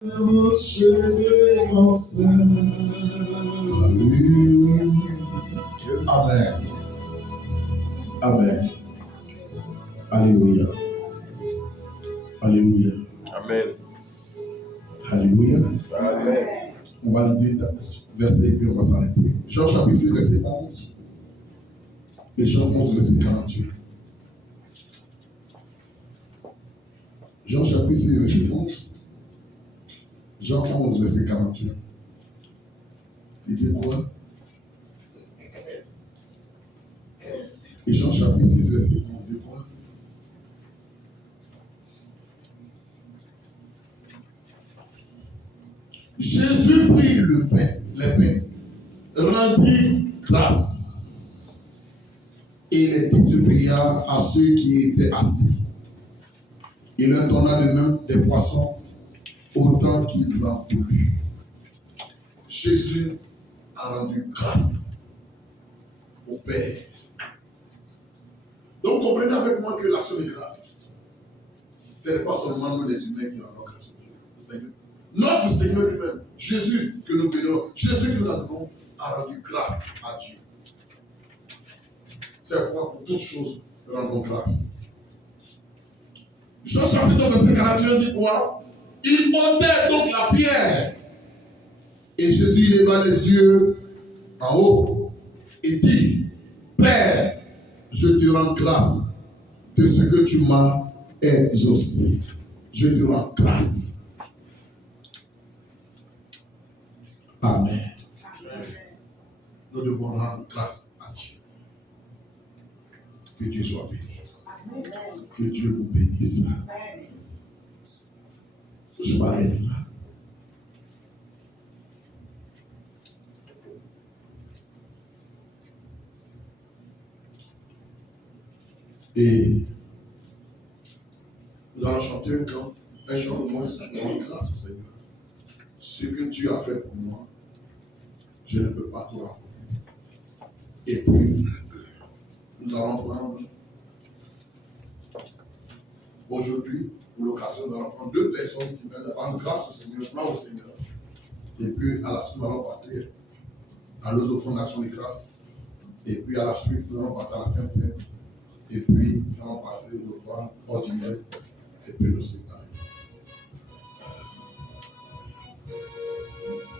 Amen. Amen. Alléluia. Alléluia. Amen. Alléluia. Amen. On va lire verset et puis on va s'arrêter. Jean chapitre 6, verset 11. Et Jean 11, verset 48. Jean chapitre 6, verset 11. Jean 11, verset 48. Il dit quoi? Et Jean chapitre 6, verset 11, il dit quoi? Jésus prit le pain, les pains, rendit grâce et les distribua à ceux qui étaient assis. Il leur donna de même des poissons autant qu'il en voulut. Jésus a rendu grâce au Père. Donc comprenez avec moi que l'action de grâce, ce n'est pas seulement nous les humains qui rendons grâce au Seigneur. Notre Seigneur lui-même, Jésus que nous venons, Jésus que nous avons, a rendu grâce à Dieu. C'est pourquoi pour toutes choses, rendons grâce. Jean chapitre 2, verset 41 dit quoi? Il ôtait donc la pierre. Et Jésus leva les yeux en haut et dit, Père, je te rends grâce de ce que tu m'as exaucé. Je te rends grâce. Amen. Nous devons rendre grâce à Dieu. Que Dieu soit béni. Que Dieu vous bénisse. Je m'arrête là. Et nous allons chanter un chant de moi, grâce au Seigneur. Ce que Dieu a fait pour moi, je ne peux pas tout raconter. Et puis, nous allons prendre aujourd'hui, pour l'occasion, nous allons prendre deux personnes qui veulent rendre grâce au Seigneur, gloire au Seigneur. Et puis, à la suite, nous allons passer à nos offrandes d'action de grâce. Et puis, à la suite, nous allons passer à la Sainte Seine. Et puis, nous allons passer aux offrandes ordinaires. Et puis, nous séparer.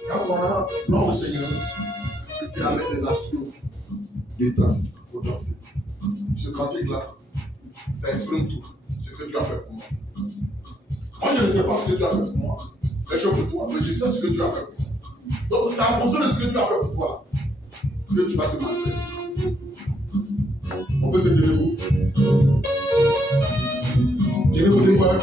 Quand on a gloire au Seigneur, c'est avec des actions, des danses, il faut danser. Ce cantique-là, ça exprime tout ce que tu as fait pour moi. Moi, je ne sais pas ce que tu as fait pour moi. Prêchons pour toi, mais je sais ce que tu as fait pour moi. Donc, c'est en fonction de ce que tu as fait pour toi que tu vas te manifester. On peut se tenir debout. Tenez-vous debout avec moi.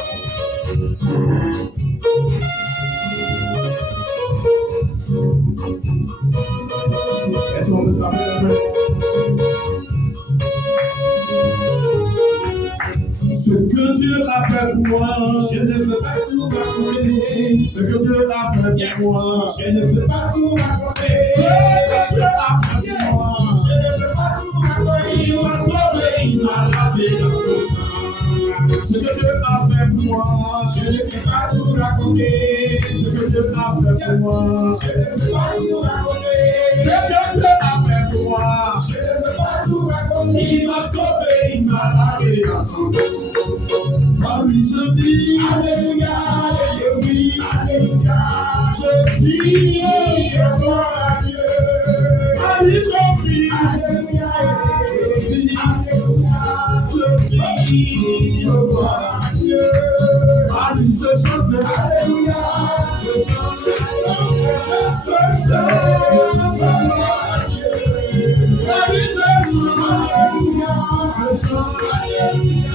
Est-ce qu'on peut taper la main? Ce que Dieu a fait pour moi, je ne peux pas tout raconter. Ce que Dieu a fait pour moi, je ne peux pas tout raconter. Ce que Dieu a fait pour moi, je ne peux pas tout raconter. Il m'a sauvé, il m'a lavé dans son sang. Ce que Dieu a fait pour moi, je ne peux pas tout raconter. Ce que Dieu a fait pour moi, je ne peux pas tout raconter. Ce que Dieu a fait pour moi, je ne peux pas tout raconter. Il m'a sauvé, il m'a lavé dans son sang. Ah oui, je vis, alléluia, je vis, alléluia, je vis, je gloire à Dieu. Ah oui, je vis, alléluia, je vis, alléluia, je vis, je gloire à Dieu. Ah oui, je chante, alléluia, je chante, gloire à Dieu. Ah oui, je chante, alléluia, je chante, alléluia.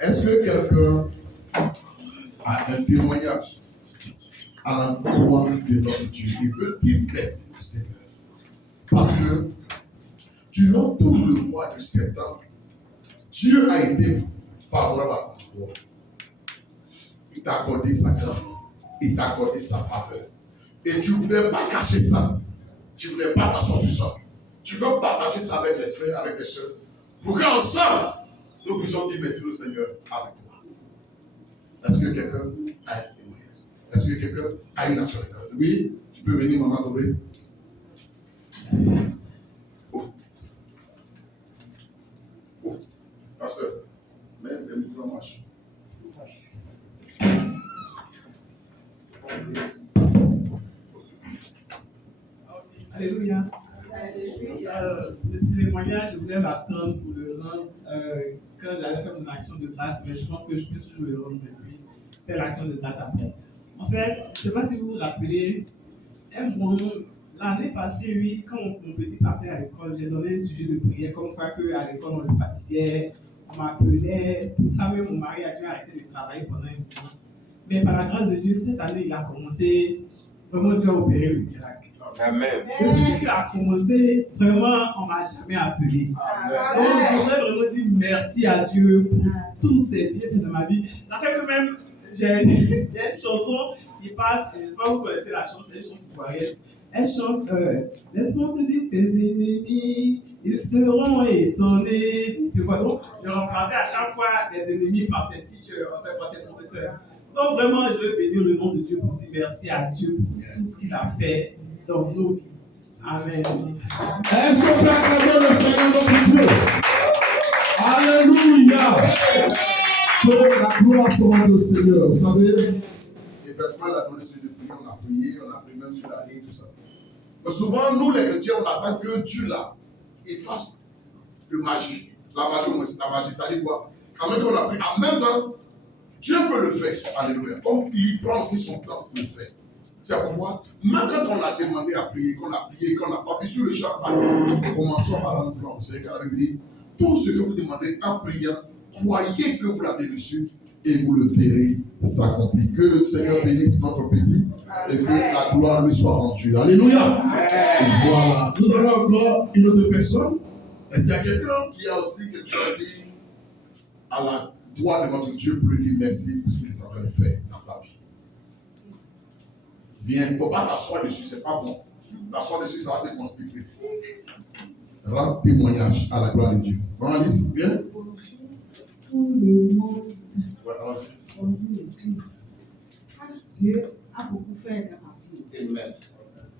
Est-ce que quelqu'un a un témoignage à l'endroit de notre Dieu? Il veut dire merci au Seigneur. Parce que durant tout le mois de septembre, Dieu a été favorable à toi. Il t'a accordé sa grâce. Il t'a accordé sa faveur. Et tu ne voulais pas cacher ça. Tu ne voulais pas t'asseoir sur ça. Tu veux partager ça avec les frères, avec les soeurs. Pour qu'ensemble, nous puissions dire merci au Seigneur avec toi. Est-ce que quelqu'un a un témoignage? Est-ce que quelqu'un a une action de grâce? Oui, tu peux venir, maman Touré. Oh. Pasteur, mais le micro marche. mariage, je voulais m'attendre pour le rendre quand j'allais faire mon action de grâce, mais je pense que je peux toujours le rendre depuis, faire l'action de grâce après. En fait, je ne sais pas si vous vous rappelez, l'année passée, oui, quand mon petit partait à l'école, j'ai donné un sujet de prière, comme quoi qu'à l'école on le fatiguait, on m'appelait, pour ça même mon mari a dû arrêter de travailler pendant un moment. Mais par la grâce de Dieu, cette année, il a commencé, vraiment Dieu a opéré le miracle. Amen. Depuis qu'il a commencé, vraiment, on ne m'a jamais appelé. Donc, je voudrais vraiment dire merci à Dieu pour tous ces bienfaits dans ma vie. Ça fait que même, j'ai une chanson qui passe, je ne sais pas si vous connaissez la chanson, c'est une chanson ivoirienne. Elle chante laisse-moi te dire tes ennemis, ils seront étonnés. Tu vois, donc, je remplaçais à chaque fois des ennemis par ces teachers, enfin par ces professeurs. Donc, vraiment, je veux bénir le nom de Dieu pour dire merci à Dieu pour tout ce qu'il a fait dans nos vies. Amen. Est-ce qu'on peut acclamer le Seigneur notre Dieu? Alléluia. Que la gloire soit au Seigneur. Vous savez, effectivement, la journée de prier, on a prié même sur la ligne, tout ça. Mais souvent, nous les chrétiens, on attend que Dieu là, il fasse de magie. La magie, c'est-à-dire quoi? En même temps, on a prié. En même temps, Dieu peut le faire. Alléluia. Comme il prend aussi son temps pour le faire. C'est pourquoi, même quand on a demandé à prier, qu'on a prié, qu'on n'a pas vu sur le champ, commençons par rendre gloire au Seigneur. Car la Bible dit, tout ce que vous demandez en priant, croyez que vous l'avez reçu et vous le verrez s'accomplir. Que le Seigneur bénisse notre petit et que la gloire lui soit rendue. Alléluia. Voilà. Nous avons encore une autre personne. Est-ce qu'il y a quelqu'un qui a aussi quelque chose à dire à la gloire de notre Dieu pour lui dire merci pour ce qu'il est en train de faire dans sa vie? Viens, il ne faut pas t'asseoir dessus, c'est pas bon. T'asseoir dessus, ça va te constituer. Rends témoignage à la gloire de Dieu. Bon, Alice, viens. Tout le monde. Ouais, allons-y. Dans une église. Dieu a beaucoup fait dans ma vie. Amen.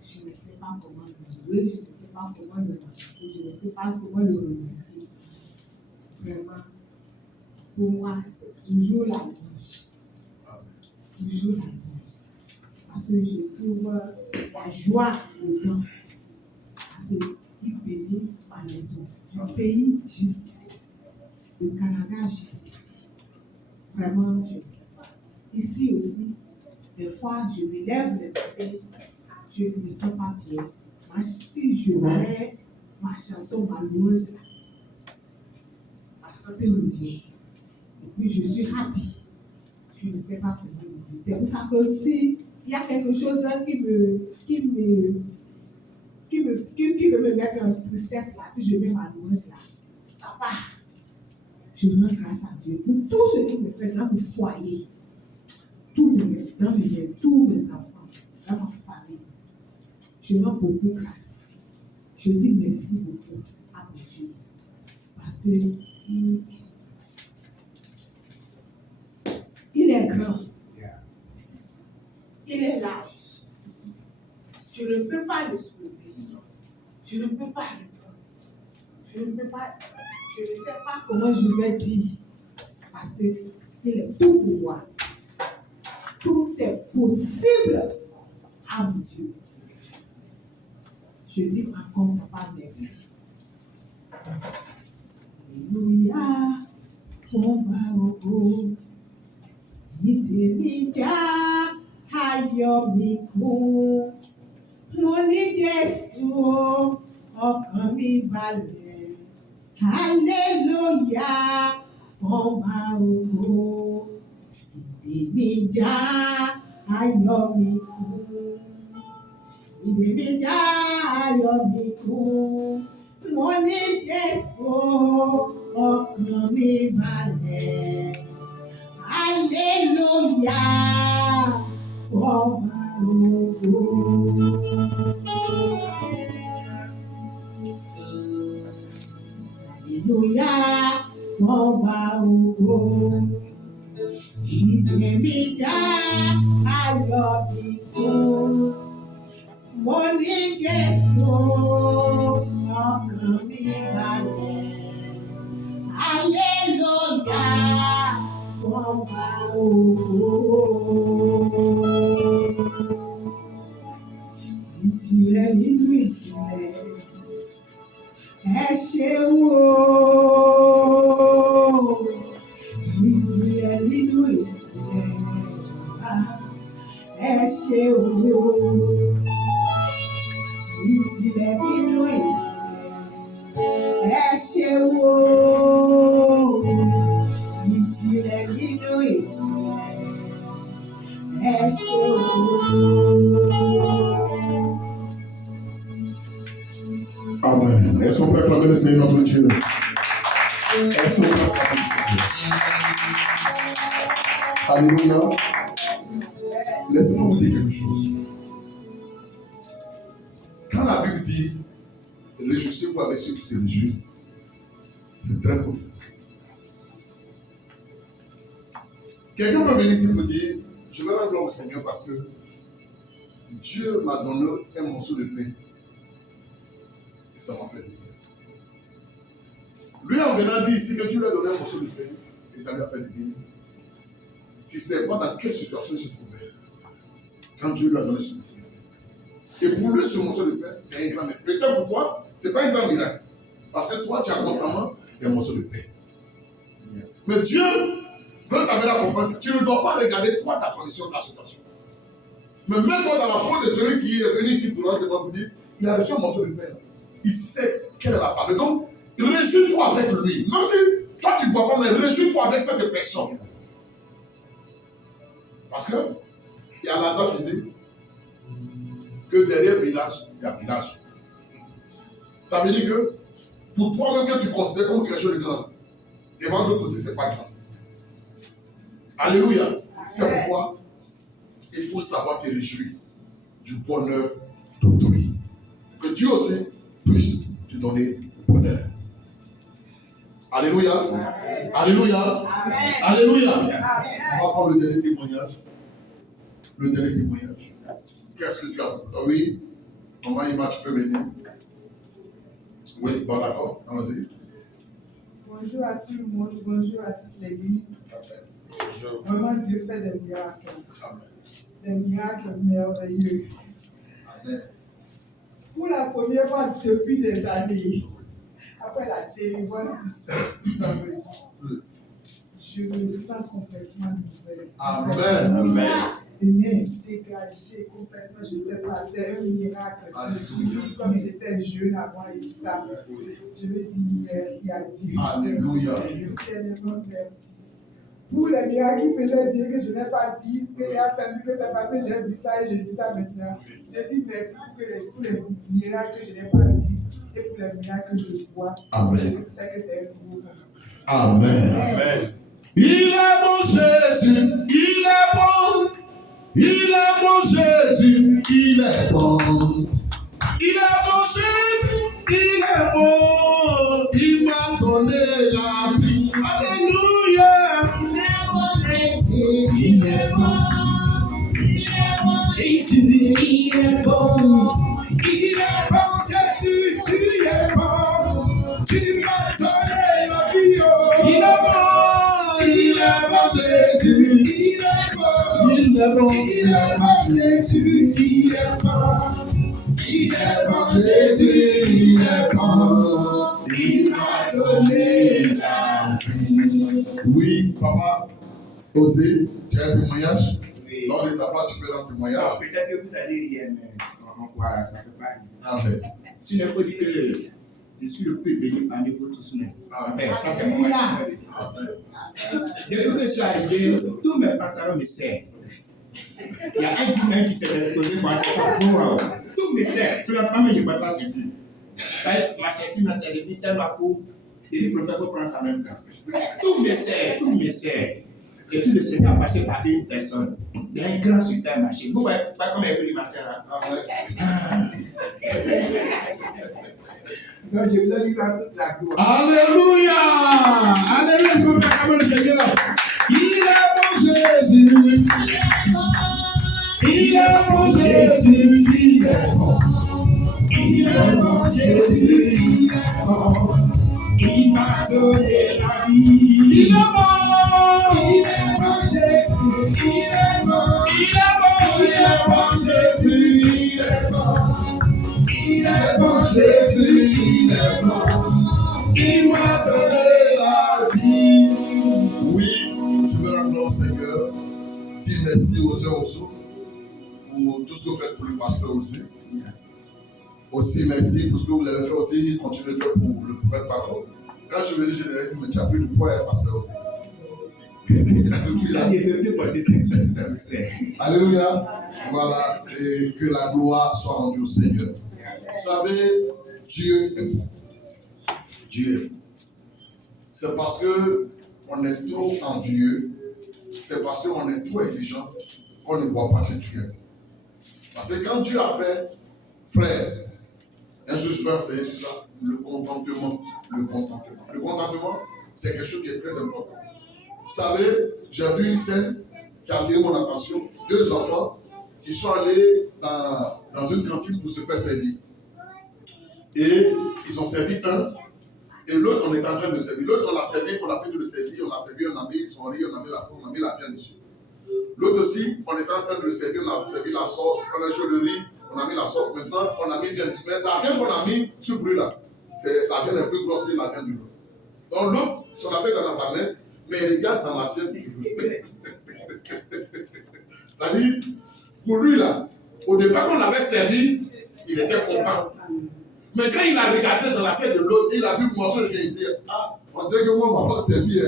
Je ne sais pas comment le louer, je ne sais pas comment le remercier, je ne sais pas comment le remercier. Vraiment, pour moi, c'est toujours la louange. Toujours la louange. Parce que je trouve la joie dedans. Parce qu'il bénit ma maison. Du pays jusqu'ici. Du Canada jusqu'ici. Vraiment, je ne sais pas. Ici aussi, des fois, je me lève le matin, je ne me sens pas bien. Si je mets ma chanson, ma louange, ma santé revient. Et puis, je suis happy. Je ne sais pas comment le dire. C'est pour ça que si il y a quelque chose qui veut me mettre en tristesse là, si je mets ma louange là, ça part. Je rends grâce à Dieu pour tout ce qu'il me fait dans mon foyer, tous mes enfants, dans ma famille. Je rends beaucoup grâce. Je dis merci beaucoup à mon Dieu. Parce que il est grand. Il est large. Je ne peux pas le soulever. Je ne peux pas le prendre. Je ne sais pas comment je vais dire. Parce qu'il est tout pour moi. Tout est possible à mon Dieu. Je dis encore, papa, merci. Alléluia. Fombaogo. Idenija. Ayọ̀ mi kún. Mo ní Jésù, ọkàn mi balẹ̀. Hallelujah, fọ́nbà ògo. Ìdè mi já, ayọ̀ mi kún. Ìdè mi já, ayọ̀ mi kún. Mo ní Jésù, ọkàn mi balẹ̀. Hallelujah, fọ́nbà ògo. Hallelujah, fọ́nbà ògo. Ìdè mi já, ayọ̀ mi kún. Mo ní Jésù, ọkàn mi balẹ̀. Hallelujah, fọ́nbà ògo. Ìjìnlẹ̀ nínú ìjìnlẹ̀, ẹ ṣé. ṣeun o. Ìjìnlẹ̀ nínú ìjìnlẹ̀. Ẹ ṣeun o. Ìjìnlẹ̀ nínú ìjìnlẹ̀. Ẹ ṣeun o. Ìjìnlẹ̀ nínú ìjìnlẹ̀. Ẹ ṣeun o. Amen. Est-ce qu'on peut acclamer le Seigneur notre Dieu? Est-ce qu'on peut acclamer le Seigneur? Alléluia. Laissez-moi vous dire quelque chose. Quand la Bible dit réjouissez-vous avec ceux qui se réjouissent, c'est très profond. Quelqu'un peut venir ici pour dire je vais rendre gloire au Seigneur parce que Dieu m'a donné un morceau de pain. Et ça m'a fait du bien. Lui, en venant dire ici que Dieu lui a donné un morceau de pain et ça lui a fait du bien. Tu sais pas dans quelle situation il se trouvait quand Dieu lui a donné ce morceau de pain. Et pour lui, ce morceau de pain, c'est un grand miracle. Peut-être pour toi, ce n'est pas un grand miracle. Parce que toi, tu as constamment des morceaux de pain. Mais Dieu veut t'amener à comprendre que tu ne dois pas regarder toi, ta condition, ta situation. Mais mets-toi dans la peau de celui qui est venu ici pour nous dire il a reçu un morceau de pain. Il sait quelle est la femme. Donc, réjouis-toi avec lui. Même si toi tu ne vois pas, mais réjouis-toi avec cette personne. Parce que, il y a l'adage qui dit que derrière village, il y a village. Ça veut dire que, pour toi-même que tu considères comme quelque chose de grand, devant d'autres aussi, ce n'est pas grand. Alléluia. C'est pourquoi il faut savoir te réjouir du bonheur d'autrui. Que Dieu aussi puisse te donner bonheur. Alléluia. Amen. Alléluia. Amen. Alléluia. Amen. On va prendre le dernier témoignage. Le dernier témoignage. Qu'est-ce que tu as? Oui. Maman Ima, tu peux venir. Oui, bon d'accord. Allons-y. Bonjour à tout le monde. Bonjour à toute l'église. Bonjour. Vraiment, Dieu fait des miracles. Amen. Des miracles merveilleux. Amen. Pour la première fois depuis des années, après la délivrance du vendredi, je me sens complètement nouvelle. Amen. Amen. Et même dégagée complètement, je ne sais pas, c'est un miracle. Je me souviens comme j'étais jeune avant et tout ça. Je veux dire merci à Dieu. Alléluia. Éternellement merci. Pour les miracles qui faisaient bien que je n'ai pas dit, que j'ai attendu que ça passe, j'ai vu ça et je dis ça maintenant. Je dis merci pour les miracles que je n'ai pas vus et pour les miracles que je vois. Amen. Je sais que c'est un nouveau commencement. Amen. Amen. Il est bon Jésus, il est bon. Il est bon Jésus, il est bon. Il est bon Jésus, il est bon. Il m'a donné la vie. Alléluia. Il est bon Jésus, Il est bon. Jésus, il est bon. Il est bon Jésus, tu es bon. Tu m'as donné la vie. Il est bon. Il est bon Jésus, il est bon. Il est bon. Il est bon Jésus, il est bon. Il est bon Jésus, il est bon. Il m'a donné la vie. Oui, papa, Osé, tu as un témoignage? Oui. Dans les tabacs, tu peux leur témoignage. Alors, peut-être que vous allez rire, mais voilà, ça ne fait pas rire. Amen. S'il faut dire que je suis le plus béni parmi vous tous même. Amen. Ça, c'est mon message. Amen. Depuis que je suis arrivé, tous mes pantalons me serrent. Il y a un type même qui s'est exposé pour un tout me serre. Puis la femme, je ne peux pas ceinture. Ma ceinture n'a pas été tellement courte. Et il préfère prendre ça en même temps. Tout me serre, tout me serre. Et puis le Seigneur a passé par une personne. Il y a un grand supermarché. Vous voyez pas comme elle est le matin là. Amen. Donc je vous donne toute la gloire. Alléluia. Alléluia. Est-ce qu'on peut acclamer le Seigneur? Il est bon Jésus. Il est bon Jésus. Il est bon. Il est bon Jésus. Il est bon. Il m'a donné la vie. Il est bon. Il est bon Jésus. Il est bon. Il est bon. Il est bon Jésus. Il est bon. Il est bon Jésus. Il est bon. au Seigneur. Dis merci aux uns aux autres pour tout ce que vous faites pour le pasteur aussi. Aussi merci pour ce que vous avez fait aussi, continuez de faire pour le prophète Pacom. Quand je venais, je dirais que tu as pris du poids, pasteur aussi. Alléluia. Voilà, et que la gloire soit rendue au Seigneur. Vous savez, Dieu est bon. Dieu est bon. C'est parce qu'on est trop envieux, c'est parce qu'on est trop exigeant qu'on ne voit pas que Dieu est bon. Parce que quand Dieu a fait, frère, un jour je vais enseigner sur ça, le contentement. Le contentement. Le contentement, c'est quelque chose qui est très important. Vous savez, j'ai vu une scène qui a attiré mon attention. 2 enfants qui sont allés dans une cantine pour se faire servir. Et ils ont servi un, et l'autre, on est en train de servir. L'autre, on l'a servi, on a fait de le servir, on a servi, on a mis son riz, on a mis la sauce, on a mis la viande dessus. L'autre aussi, on est en train de le servir, on a servi la sauce, on a joué le riz, on a mis la sauce. Maintenant, on a mis viande dessus. Mais la viande qu'on a mis sur le bruit là, la viande est plus grosse que la viande de l'autre. Donc l'autre, son assiette est dans sa main, mais il regarde dans l'assiette de l'autre. C'est-à-dire, pour lui là, au départ qu'on l'avait servi, il était content. Mais quand il a regardé dans l'assiette de l'autre, il a vu le morceau de il dit, ah, on dirait que moi, on m'a pas servi.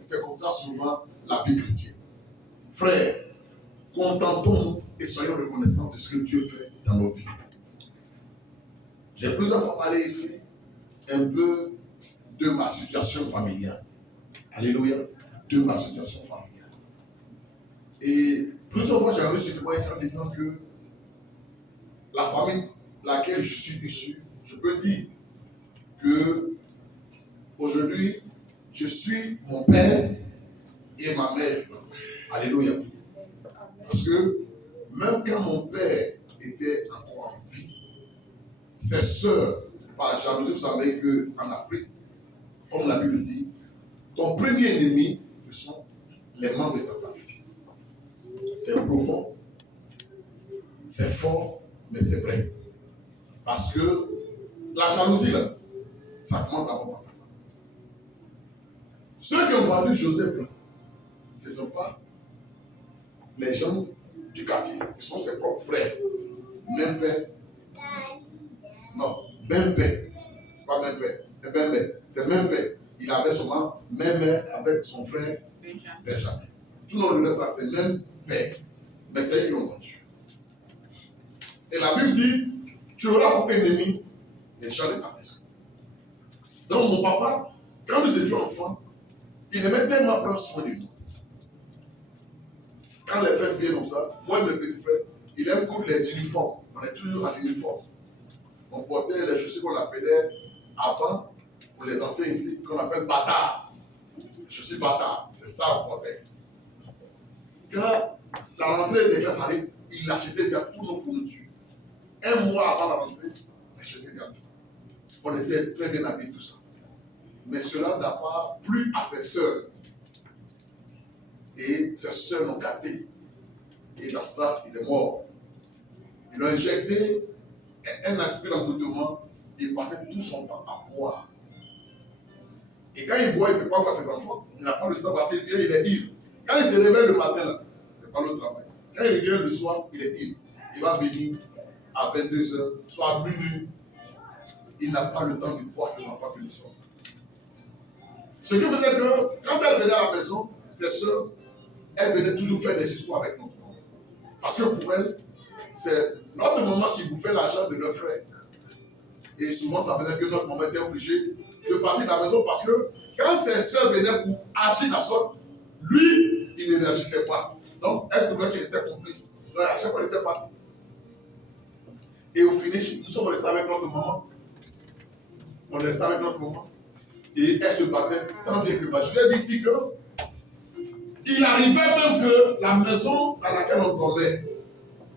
C'est comme ça souvent la vie chrétienne. Frère, contentons-nous et soyons reconnaissants de ce que Dieu fait dans nos vies. J'ai plusieurs fois parlé ici un peu de ma situation familiale. Alléluia. De ma situation familiale. Et plusieurs fois, j'ai reçu ce témoignage en disant que la famille laquelle je suis issu, je peux dire que aujourd'hui, je suis mon père et ma mère. Alléluia. Parce que même quand mon père était encore en vie, ses sœurs, par jalousie, vous savez qu'en Afrique, comme la Bible dit, ton premier ennemi, ce sont les membres de ta famille. C'est profond, c'est fort, mais c'est vrai. Parce que la jalousie, là, ça commence d'abord par ta famille. Ceux qui ont vendu Joseph, là, ce ne sont pas les gens du quartier, ce sont ses propres frères. Même père. Non, même père. C'est pas même père. C'est même père. C'est même père. Il avait seulement même mère avec son frère Benjamin. Tout le monde le reste, c'est même père. Mais c'est eux qui l'ont vendu. Et la Bible dit, tu auras pour ennemi les gens de ta maison. Donc mon papa, quand nous étions enfants, il aimait tellement prendre soin de nous. Quand les fêtes viennent comme ça, moi et mes petits frères, il aime coudre les uniformes. On est toujours en uniforme. On portait les chaussures qu'on appelait avant, pour les anciens ici, qu'on appelle bâtard. Les chaussures bâtard, c'est ça qu'on portait. Quand la rentrée des classes arrive, il achetait déjà tous nos fournitures. Un mois avant la rentrée, il achetait déjà tout. On était très bien habillés, tout ça. Mais cela n'a pas plu à ses sœurs. Et ses sœurs l'ont gâté. Et dans ça, il est mort. Ils l'ont injecté un aspect d'envoûtement. Il passait tout son temps à boire. Et quand il boit, il ne peut pas voir ses enfants. Il n'a pas le temps parce qu'il vient, il est ivre. Quand il se réveille le matin, ce n'est pas le travail. Quand il revient le soir, il est ivre. Il va venir à 22h, soit à minuit. Il n'a pas le temps de voir ses enfants que le soir. Ce qui faisait que, quand elle venait à la maison, ses soeurs, elles venaient toujours faire des histoires avec notre maman. Parce que pour elles, c'est notre maman qui bouffait l'argent de leur frère. Et souvent, ça faisait que notre maman était obligée de partir de la maison parce que quand ses soeurs venaient pour agir la sorte, lui, il ne réagissait pas. Donc, elle trouvait qu'il était complice. Donc, à chaque fois, il était parti. Et au finish, nous sommes restés avec notre maman. On est resté avec notre maman. Et elle se battait tant bien que bas. Je lui ai dit ici que il arrivait même que la maison dans laquelle on dormait,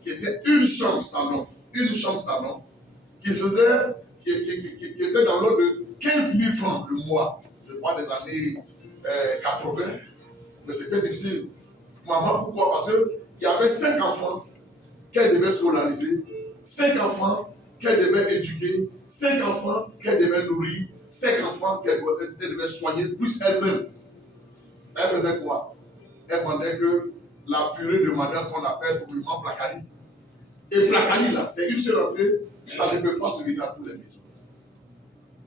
qui était une chambre salon, qui faisait, qui était dans l'ordre de 15 000 francs le mois, je crois des années 80, mais c'était difficile. Maman, pourquoi? Parce qu'il y avait 5 enfants qu'elle devait scolariser, 5 enfants qu'elle devait éduquer, 5 enfants qu'elle devait nourrir, 5 enfants qu'elle devait soigner, plus elle-même. Elle faisait quoi? elle vendait que la purée de manioc qu'on appelle communément placali. Et placali, là, c'est une seule entrée, ça ne peut pas se vendre à tous les maisons.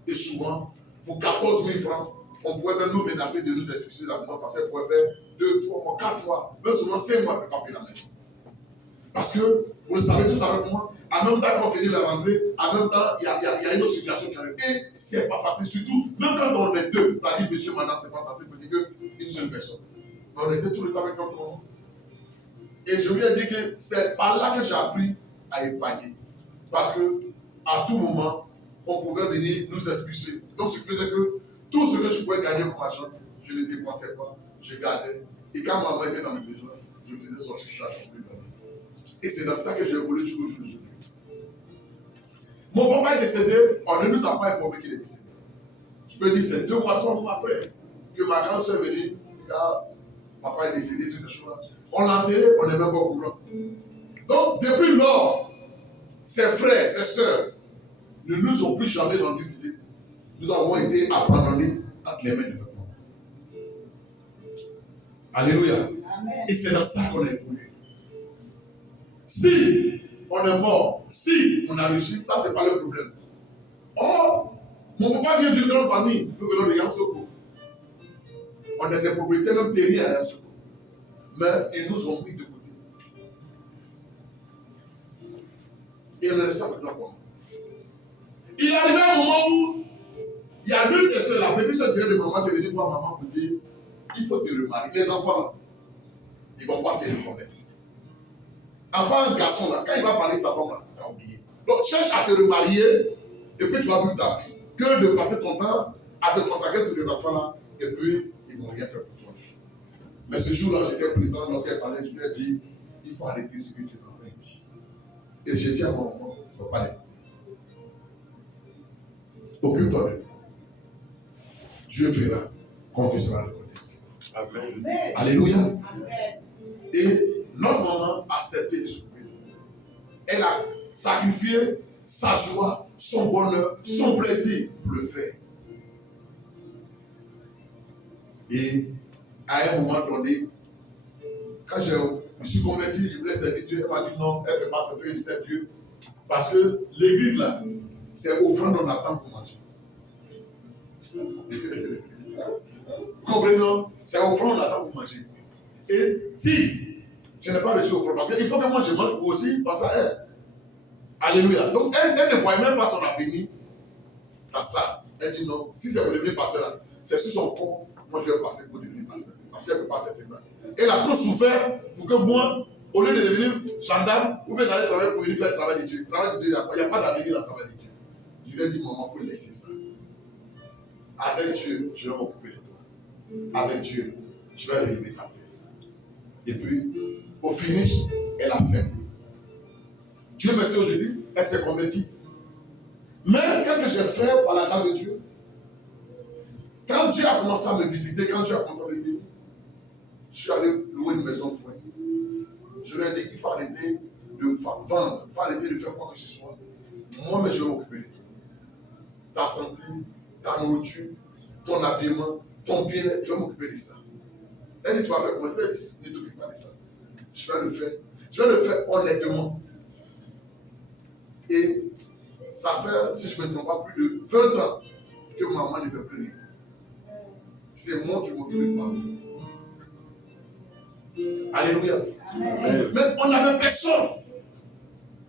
Et souvent, pour 14 000 francs, on pouvait même nous menacer de nous expulser dans le monde parce qu'on pouvait faire 2, 3 mois, 4 mois, même souvent 5 mois de papier la maison. Parce que, vous le savez tous avec moi, en même temps qu'on finit la rentrée, en même temps, il y a une autre situation qui arrive. Et c'est pas facile, surtout, même quand on est deux, c'est-à-dire monsieur, madame, c'est pas facile, il faut dire que c'est une seule personne. Mais on était tout le temps avec notre maman. Et je lui ai dit que c'est par là que j'ai appris à épargner. Parce que, à tout moment, on pouvait venir nous expulser. Donc, ce qui faisait que tout ce que je pouvais gagner comme argent, je ne dépensais pas, je gardais. Et quand maman était dans mes besoins, je faisais sortir l'argent. Et c'est dans ça que j'ai évolué jusqu'au jour d'aujourd'hui. Mon papa est décédé, on ne nous a pas informé qu'il est décédé. Je peux dire, c'est 2 mois, 3 mois après que ma grande soeur est venue. Regarde, papa est décédé, toutes ces choses-là. On l'a enterré, on n'est même pas au courant. Donc, depuis lors, ses frères, ses sœurs ne nous ont plus jamais rendu visite. Nous avons été abandonnés entre les mains de notre maman. Alléluia. Amen. Et c'est dans ça qu'on a évolué. Si on est mort, si on a réussi, ça c'est pas le problème. Or, mon papa vient d'une grande famille, nous venons de Yamsoko. On est des propriétaires même terriens à Yamsoko. Mais ils nous ont mis de côté. Et on est resté avec notre maman. Il est arrivé un moment où il y a l'une des soeurs, la petite soeur de maman qui est venue voir maman pour dire il faut te remarier. Les enfants là, ils ne vont pas te reconnaître. Enfant, garçon là, quand il va parler de sa femme là, tu as oublié. Donc cherche à te remarier et puis tu vas vivre ta vie. Que de passer ton temps à te consacrer pour ces enfants là et puis ils ne vont rien faire pour toi. Mais ce jour-là, j'étais présent, lorsqu'elle parlait, je lui ai dit il faut arrêter ce que tu m'as dit. Et j'ai dit à mon maman, il ne faut pas l'écouter. Occupe-toi de lui. Dieu fera quand tu seras reconnaissant. Amen. Alléluia. Amen. Et notre maman a accepté de s'occuper. Elle a sacrifié sa joie, son bonheur, son plaisir pour le faire. Et à un moment donné, quand je me suis converti, je voulais servir Dieu, elle m'a dit non, elle ne peut pas servir, je sers Dieu. Parce que l'église là, c'est offrande, on attend pour manger. Vous comprenez, non? C'est offrande, on attend pour manger. Et si je n'ai pas reçu offrande, parce qu'il faut que moi je mange pour aussi penser à elle. Alléluia. Donc elle ne voyait même pas son avenir dans ça. Elle dit non, si c'est pour devenir pasteur là, c'est sur son corps, moi je vais passer pour devenir pasteur. Parce qu'elle ne peut pas accepter ça. Elle a trop souffert pour que moi, au lieu de devenir gendarme, ou bien d'aller travailler pour venir faire le travail de Dieu. Le travail de Dieu, il n'y a pas d'avenir dans le travail de Dieu. Je lui ai dit, maman, il faut laisser ça. Avec Dieu, je vais m'occuper de toi. Avec Dieu, je vais relever ta tête. Et puis, au finish, elle a accepté. Dieu merci aujourd'hui, elle s'est convertie. Mais qu'est-ce que j'ai fait par la grâce de Dieu? Quand Dieu a commencé à me visiter, quand Dieu a commencé à me visiter, je suis allé louer une maison pour elle. Je lui ai dit qu'il faut arrêter de vendre, il faut arrêter de faire quoi que ce soit. Moi, mais je vais m'occuper de toi. Ta santé, ta nourriture, ton habillement, ton bien-être, je vais m'occuper de ça. Elle dit, tu vas faire comment? Je lui ai dit, ne t'occupe pas de ça. Je vais le faire. Je vais le faire honnêtement. Et ça fait, si je ne me trompe pas, plus de 20 ans que maman ne fait plus rien. C'est moi qui m'occupe de ma vie. Alléluia. Amen. Mais on n'avait personne.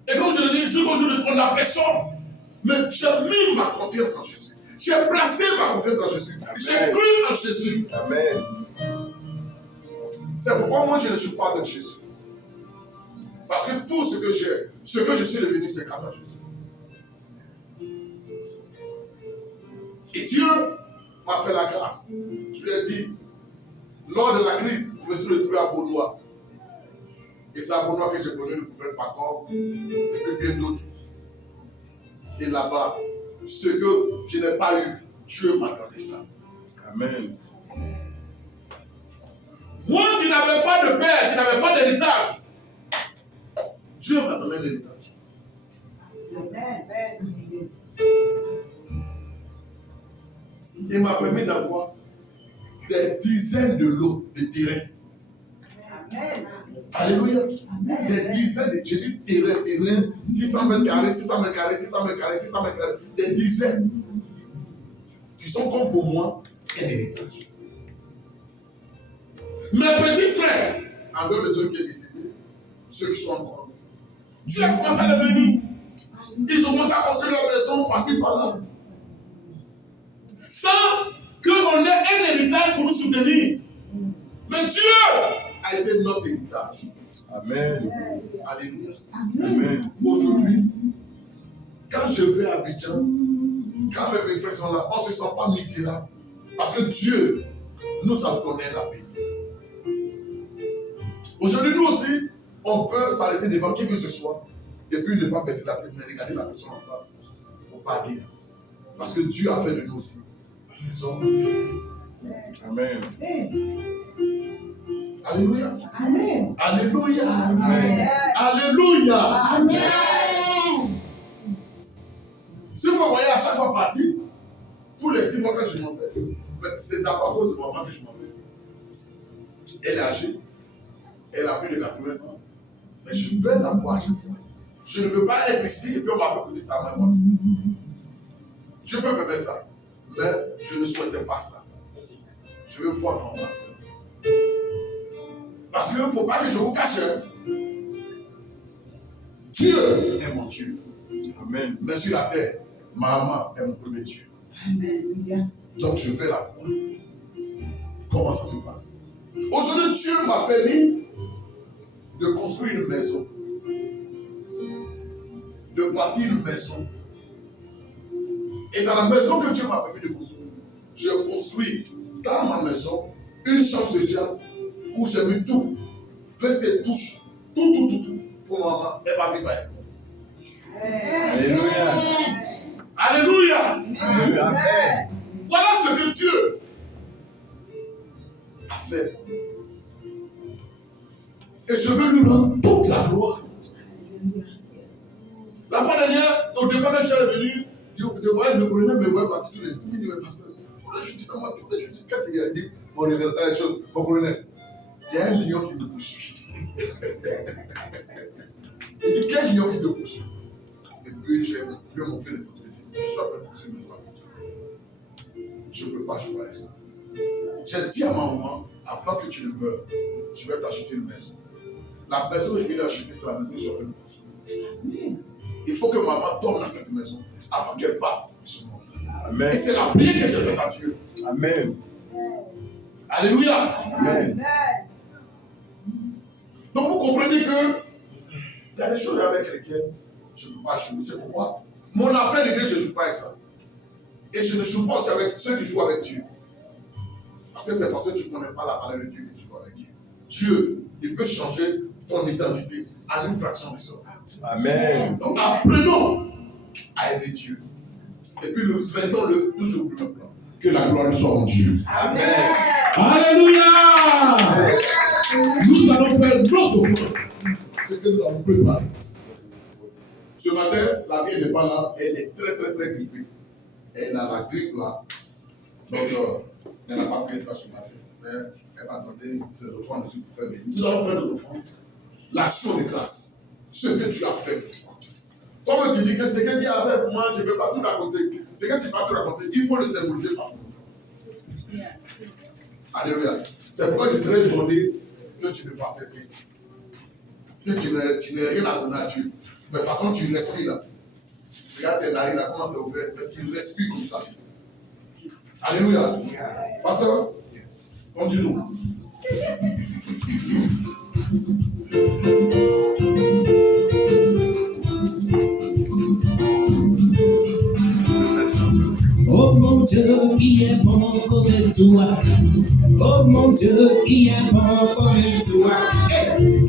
Et comme je le dis, jusqu'aujourd'hui, on n'a personne. Mais j'ai mis ma confiance en Jésus. J'ai placé ma confiance en Jésus. J'ai cru en Jésus. Amen. C'est pourquoi moi je ne suis pas avec Jésus. Parce que tout ce que j'ai, ce que je suis devenu, c'est grâce à Jésus. Et Dieu m'a fait la grâce. Je lui ai dit, lors de la crise, je me suis retrouvé à Beaunois. Et c'est à Beaunois que j'ai connu le prophète Pacor, et puis bien d'autres. Et là-bas, ce que je n'ai pas eu, Dieu m'a donné ça. Amen. Moi qui n'avais pas de père, qui n'avais pas d'héritage, Dieu m'a donné l'héritage. Amen. Il m'a permis d'avoir des dizaines de lots de terrain Alléluia. Des dizaines de, je dis terrain, 600 mètres carrés, 600 mètres carrés, 600 mètres carrés, 600 mètres carrés, des dizaines qui sont comme pour moi un héritage. Mes petits frères, en dehors des autres qui sont décédés, ceux qui sont encore, Dieu a commencé à les bénir. Ils ont commencé à construire leur maison par-ci par-là. Sans qu'on ait un héritage pour nous soutenir. Mais Dieu a été notre héritage. Amen. Alléluia. Amen. Aujourd'hui, quand je vais à Abidjan, quand mes petits frères sont là, on ne se sent pas misérable. Parce que Dieu nous a donné la paix. Aujourd'hui, nous aussi, on peut s'arrêter devant qui que ce soit et puis ne pas baisser la tête, mais regarder la personne en face. Il ne faut pas dire. Parce que Dieu a fait de nous aussi. Amen. Alléluia. Amen. Alléluia. Amen. Alléluia. Amen. Si vous me voyez à chaque fois partir, tous les 6 mois que je m'en vais, c'est d'abord à cause de maman que je m'en vais. Elle est âgée. Elle a plus de 80 ans. Mais je vais la voir à chaque fois. Je ne veux pas être ici et puis on va me dire ta maman. Je peux me permettre ça. Mais je ne souhaitais pas ça. Je veux voir maman. Parce qu'il ne faut pas que je vous cache. Dieu est mon Dieu. Amen. Mais sur la terre, maman est mon premier Dieu. Amen. Donc je vais la voir. Comment ça se passe? Aujourd'hui, Dieu m'a permis de construire une maison. De bâtir une maison. Et dans la maison que Dieu m'a permis de construire, j'ai construit dans ma maison une chambre spéciale où j'ai mis tout, fait ses touches, tout, pour maman, elle va vivre avec moi. Alléluia. Alléluia! Amen. Voilà ce que Dieu a fait. Et je veux lui rendre toute la gloire. La fois dernière, au départ, quand je suis revenu, je voyais le colonel me voyait partir tous les jours. Il dit, mais pasteur, je dis comment tous les jours, qu'est-ce qu'il y a? Il dit, mon colonel, il y a un lion qui me poursuit. Il dit, quel lion qui te poursuit? Et puis, je lui ai montré les photos. Je suis en train de poursuivre mes parents. Je ne peux pas jouer avec ça. J'ai dit à ma maman, avant que tu ne meurs, je vais t'acheter une maison. La maison que je vais l'acheter, c'est la maison que je suis en train de construire. Il faut que maman tombe dans cette maison avant qu'elle parte de ce monde. Amen. Et c'est la prière que j'ai faite à Dieu. Amen. Alléluia. Amen. Donc vous comprenez que il y a des choses avec lesquelles je ne peux pas jouer. C'est pourquoi mon affaire de Dieu, je ne joue pas avec ça. Et je ne joue pas aussi avec ceux qui jouent avec Dieu. Parce que c'est parce que tu ne connais pas la parole de Dieu que tu joues avec Dieu. Dieu, il peut changer ton identité en une fraction de seconde. Amen. Donc apprenons à aimer Dieu. Et puis mettons-le tout sur le premier plan. Que la gloire soit en Dieu. Amen. Alléluia. Nous allons faire nos offrandes. Ce que nous avons préparé. Ce matin, la vie n'est pas là. Elle est très grippée. Elle a la grippe là. Donc, elle n'a pas pris le temps ce matin. Mais elle va donner ses offrandes aussi pour faire venir. Nous allons faire nos offrandes. L'action de grâce. Ce que tu as fait pour moi. Comme tu dis que ce que Dieu a fait pour moi, je ne peux pas tout raconter. Ce que tu ne peux pas tout raconter, il faut le symboliser par ton offrande. Alléluia. C'est pourquoi je serais étonné que tu ne fasses rien. Que tu n'aies rien à donner à Dieu. Mais de toute façon, tu respires là. Regarde tes narines là, comment c'est ouvert. Mais tu respires comme ça. Alléluia. Pasteur, continue-nous. Oh mon Dieu qui est bon comme toi. Oh mon Dieu qui est bon comme toi.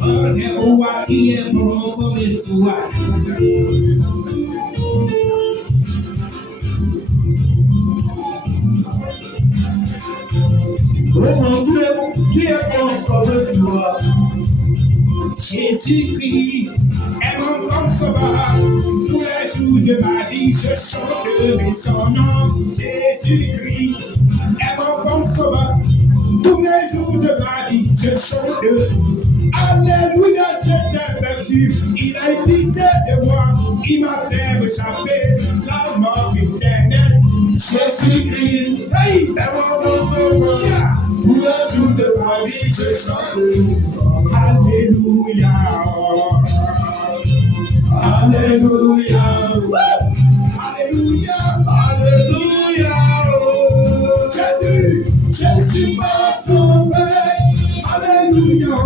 Oh les rois qui est bon comme toi. Oh mon Dieu qui est bon comme toi. Jésus-Christ est mon bon sauveur. Tous les jours de ma vie, je chanterai son nom. Jésus-Christ est mon bon sauveur. Tous les jours de ma vie, je chanterai Alléluia, j'étais perdu. Il a eu pitié de moi. Il m'a fait échapper la mort éternelle. Jésus-Christ, hey, est mon sauveur. Pour le jour de ma vie, je chante. Alléluia. Alléluia. Alléluia. Alléluia. Jésus, Jésus m'a sauvé. Alléluia.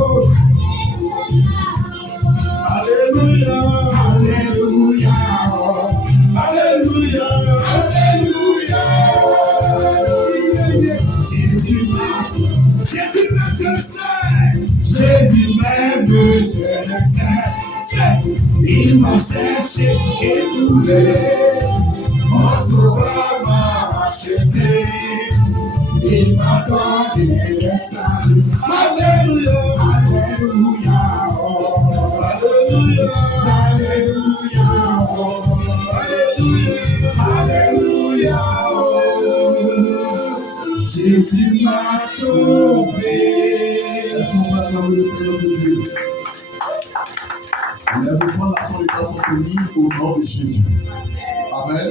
Alléluia. Alléluia. Alléluia. Alléluia. Jésus m'aime, je le sais. Jésus m'aime, je le sais. Il m'a cherché et trouvé. Mon sauveur m'a acheté. Il m'a donné le salut. Alléluia. Alléluia. Alléluia. Alléluia. Alléluia. Jésus m'a sauvé. Est-ce qu'on peut acclamer le Seigneur de Dieu? Les offrandes d'action de grâce sont bénies au nom de Jésus. Amen.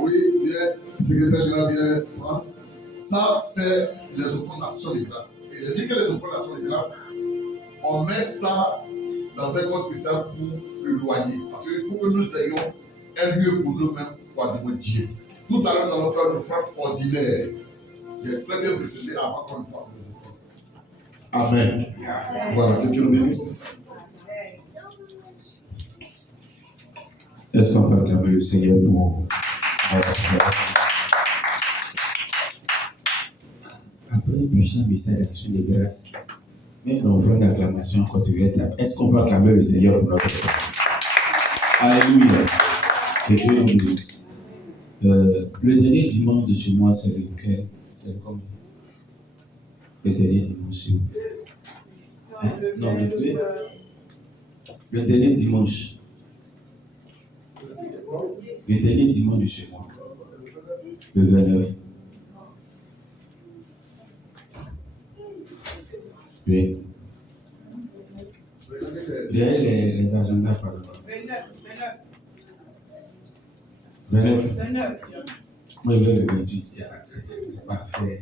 Oui, bien, le secrétaire général vient prendre. Ça, c'est les offrandes d'action de grâce. Et je dis que les offrandes d'action de grâce, on met ça dans un code spécial pour le loyer. Parce qu'il faut que nous ayons un lieu pour nous-mêmes pour adorer Dieu. Tout à l'heure, dans l'offrande ordinaire, j'ai très bien précisé avant qu'on fasse les offrandes. Amen. Voilà, que Dieu nous bénisse. Est-ce qu'on peut acclamer le Seigneur pour notre frère? Après un puissant message d'action de grâce, même dans l'offrande d'acclamation, quand tu viens, est-ce qu'on peut acclamer le Seigneur pour notre frère? Alléluia. Que Dieu nous bénisse. Le dernier dimanche de ce mois, c'est lequel? C'est combien? Le dernier dimanche. Hein? Non, le dernier dimanche. Le dernier dimanche de ce mois. Le 29. Oui. Regardez les agendas par là. 29. Moi, je vais le 28. C'est pas à faire.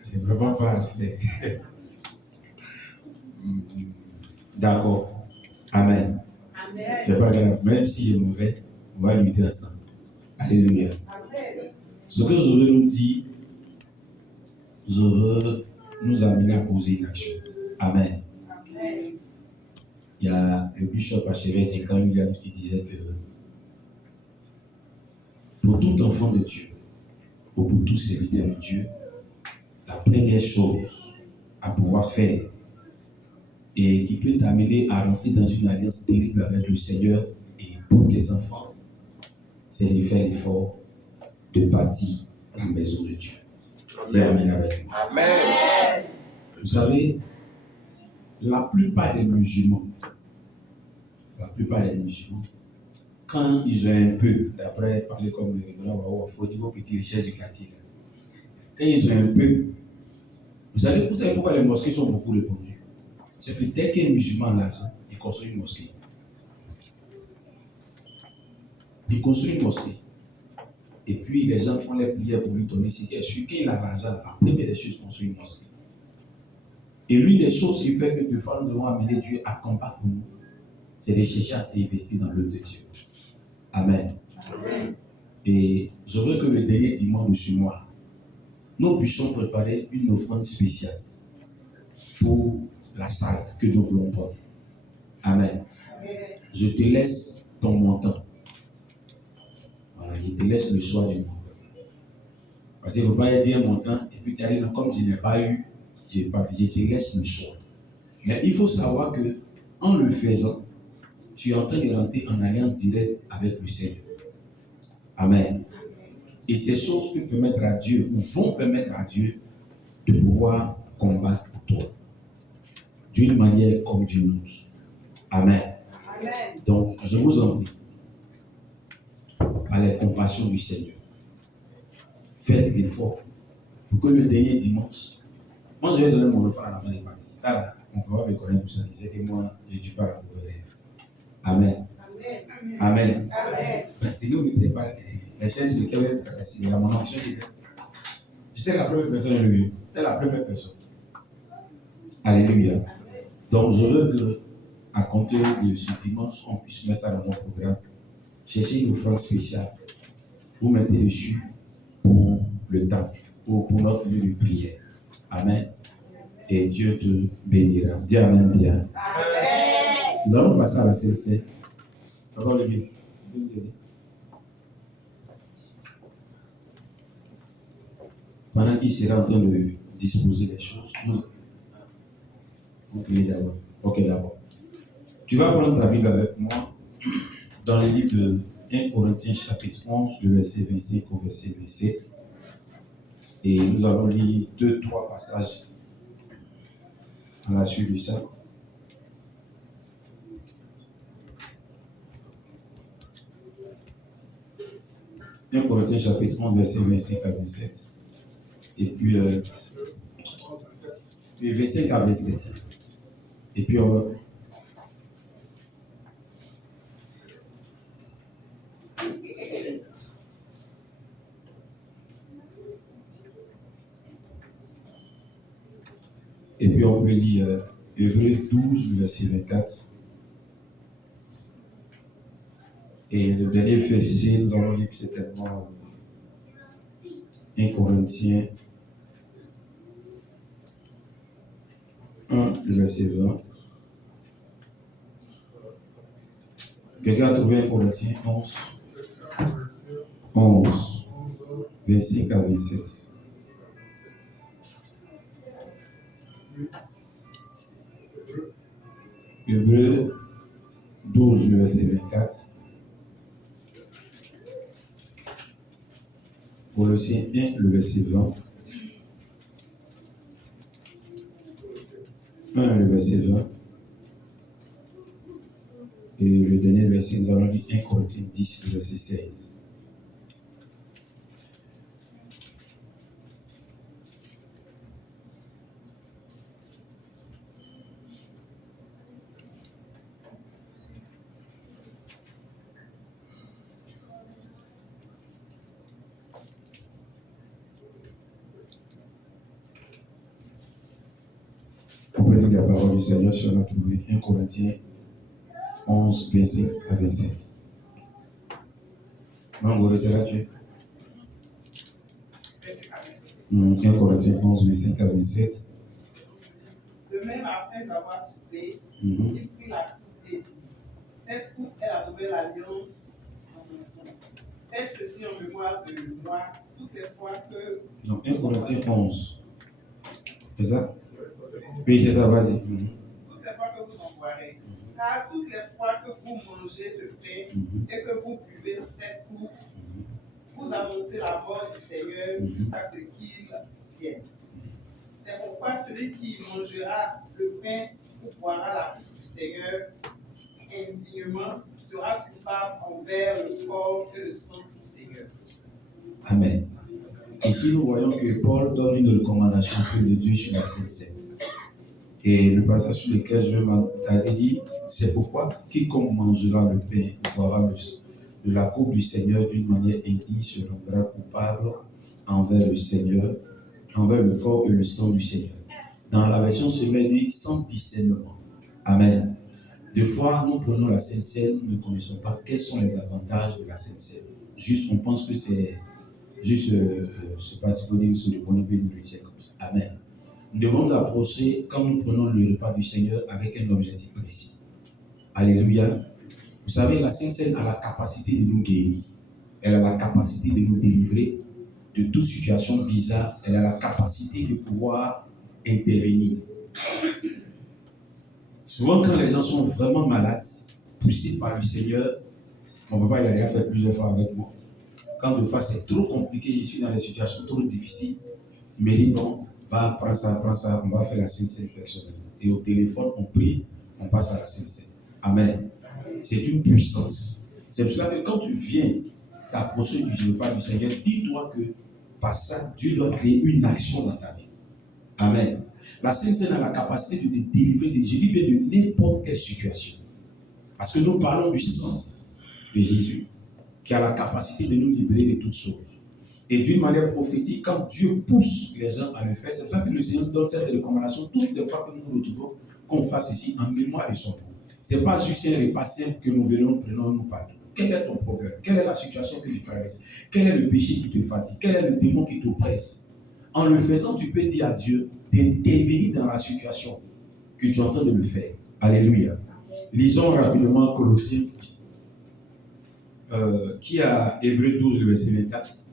C'est vraiment pas à faire. D'accord. Amen. C'est pas grave. Même s'il est mauvais, on va lutter ensemble. Alléluia. Ce que je veux nous dire, je veux nous amener à poser une action. Amen. Il y a le bishop archevêque Duncan Williams qui disait que pour tout enfant de Dieu, ou pour tout serviteur de Dieu, la première chose à pouvoir faire et qui peut t'amener à rentrer dans une alliance terrible avec le Seigneur et pour tes enfants, c'est de faire l'effort de bâtir la maison de Dieu. Dis Amen avec moi. Amen. Vous savez, la plupart des musulmans, quand ils ont un peu, d'après parler comme le révérend au niveau petite richesse éducative, quand ils ont un peu, vous savez pourquoi les mosquées sont beaucoup répandues? C'est que dès qu'un musulman a l'argent, il construit une mosquée. Il construit une mosquée. Et puis les gens font les prières pour lui donner ce qu'il est sûr qu'il a l'argent. La première des choses, construit une mosquée. Et l'une des choses qui fait que deux fois nous devons amener Dieu à combattre pour nous, c'est de chercher à s'investir dans l'œuvre de Dieu. Amen. Amen. Et je veux que le dernier dimanche de ce mois, nous puissions préparer une offrande spéciale pour la salle que nous voulons prendre. Amen. Amen. Je te laisse ton montant. Voilà, je te laisse le choix du montant. Parce qu'il ne faut pas dire un montant et puis tu arrives, comme je n'ai pas eu, je te laisse le choix. Mais il faut savoir que en le faisant, tu es en train de rentrer en alliance directe avec le Seigneur. Amen. Et ces choses peuvent permettre à Dieu, ou vont permettre à Dieu de pouvoir combattre pour toi. D'une manière comme d'une autre. Amen. Amen. Donc, je vous en prie, par la compassion du Seigneur, faites l'effort pour que le dernier dimanche, Moi, je vais donner mon offrande à la main des parties. Ça, là, on ne peut pas me connaître pour ça. Il sait que moi, je ne tue pas la mauvaise rêve. Amen. Amen. Si nous ne savons pas, les chaises sur lesquelles elle est assise, il y a mon ancien leader. J'étais la première personne à lui. J'étais la première personne. Alléluia. Donc, je veux que, à compter de ce dimanche, on puisse mettre ça dans mon programme. Cherchez une offrande spéciale. Vous mettez dessus pour le temple, pour notre lieu de prière. Amen. Et Dieu te bénira. Dis Amen bien. Amen. Nous allons passer à la CLC. D'accord, Olivier? Pendant qu'il sera en train de disposer des choses, on prie d'abord. Ok, d'abord. Tu vas prendre ta Bible avec moi dans le livre de 1 Corinthiens chapitre 11, le verset 25 au verset 27. Et nous allons lire 2-3 passages à la suite de ça. « 1 Corinthiens chapitre 11, verset 25 à 27. Et puis 25 à 27. Et puis on peut lire Hébreux 12, verset 24. Et le dernier verset, nous allons lire certainement 1 Corinthiens 1, le verset 20. Quelqu'un a trouvé 1 Corinthiens 11, 25 à 27. Hébreux 12, le verset 24. Colossiens 1, le verset 20. 1, le verset 20. Et le dernier verset, nous allons lire 1 Corinthiens 10, le verset 16. On peut lire la parole du Seigneur sur notre Bible, 1 Corinthiens 11, 25 à 27. Mango, c'est là tu 1 Corinthiens 11, 25 à 27. De même, après avoir soufflé, il prit la coupe et dit, cette coupe est la nouvelle alliance en mon sang. Faites ceci en mémoire de moi toutes les fois que... Donc 1 Corinthiens 11. C'est ça? Oui, c'est ça, vas-y. Toutes les fois que vous en boirez. Car toutes les fois que vous mangez ce pain et que vous buvez cette coupe, vous annoncez la mort du Seigneur jusqu'à ce qu'il vienne. C'est pourquoi celui qui mangera le pain ou boira la coupe du Seigneur indignement sera coupable envers le corps et le sang du Seigneur. Amen. Ici, nous voyons que Paul donne une recommandation que de Dieu sur la Sainte Seine. Et le passage sur lequel je m'attendais dit, c'est pourquoi quiconque mangera le pain ou boira de la coupe du Seigneur d'une manière indigne se rendra coupable envers le Seigneur, envers le corps et le sang du Seigneur. Dans la version semaine, dit sans discernement. Amen. Des fois, nous prenons la Sainte Seine, nous ne connaissons pas quels sont les avantages de la Sainte Seine. Juste, on pense que c'est juste, je ne sais pas s'il faut dire une cérémonie bénédictive comme ça. Amen. Nous devons nous approcher quand nous prenons le repas du Seigneur avec un objectif précis. Alléluia. Vous savez, la Sainte Seine a la capacité de nous guérir. Elle a la capacité de nous délivrer de toute situation bizarre. Elle a la capacité de pouvoir intervenir. Souvent, quand les gens sont vraiment malades, poussés par le Seigneur, mon papa, il a déjà fait plusieurs fois avec moi. Quand de fois c'est trop compliqué, je suis dans des situations trop difficiles, il me dit non, va, prends ça, on va faire la Sainte Seine personnellement. Et au téléphone, on prie, on passe à la Sainte Seine. Amen. C'est une puissance. C'est pour cela que quand tu viens t'approcher du repas du Seigneur, dis-toi que par ça, Dieu doit créer une action dans ta vie. Amen. La Sainte Seine a la capacité de te délivrer, je dis bien de n'importe quelle situation. Parce que nous parlons du sang de Jésus, qui a la capacité de nous libérer de toutes choses. Et d'une manière prophétique, quand Dieu pousse les gens à le faire, c'est ça que le Seigneur donne cette recommandation toutes les fois que nous nous retrouvons, qu'on fasse ici en mémoire de son nom. Ce n'est pas juste un repas simple que nous venons, prenons-nous partout. Quel est ton problème? Quelle est la situation que tu traverses? Quel est le péché qui te fatigue? Quel est le démon qui t'oppresse? En le faisant, tu peux dire à Dieu d'intervenir dans la situation que tu es en train de le faire. Alléluia. Lisons rapidement Colossiens, qui a Hébreux 12, le verset 24.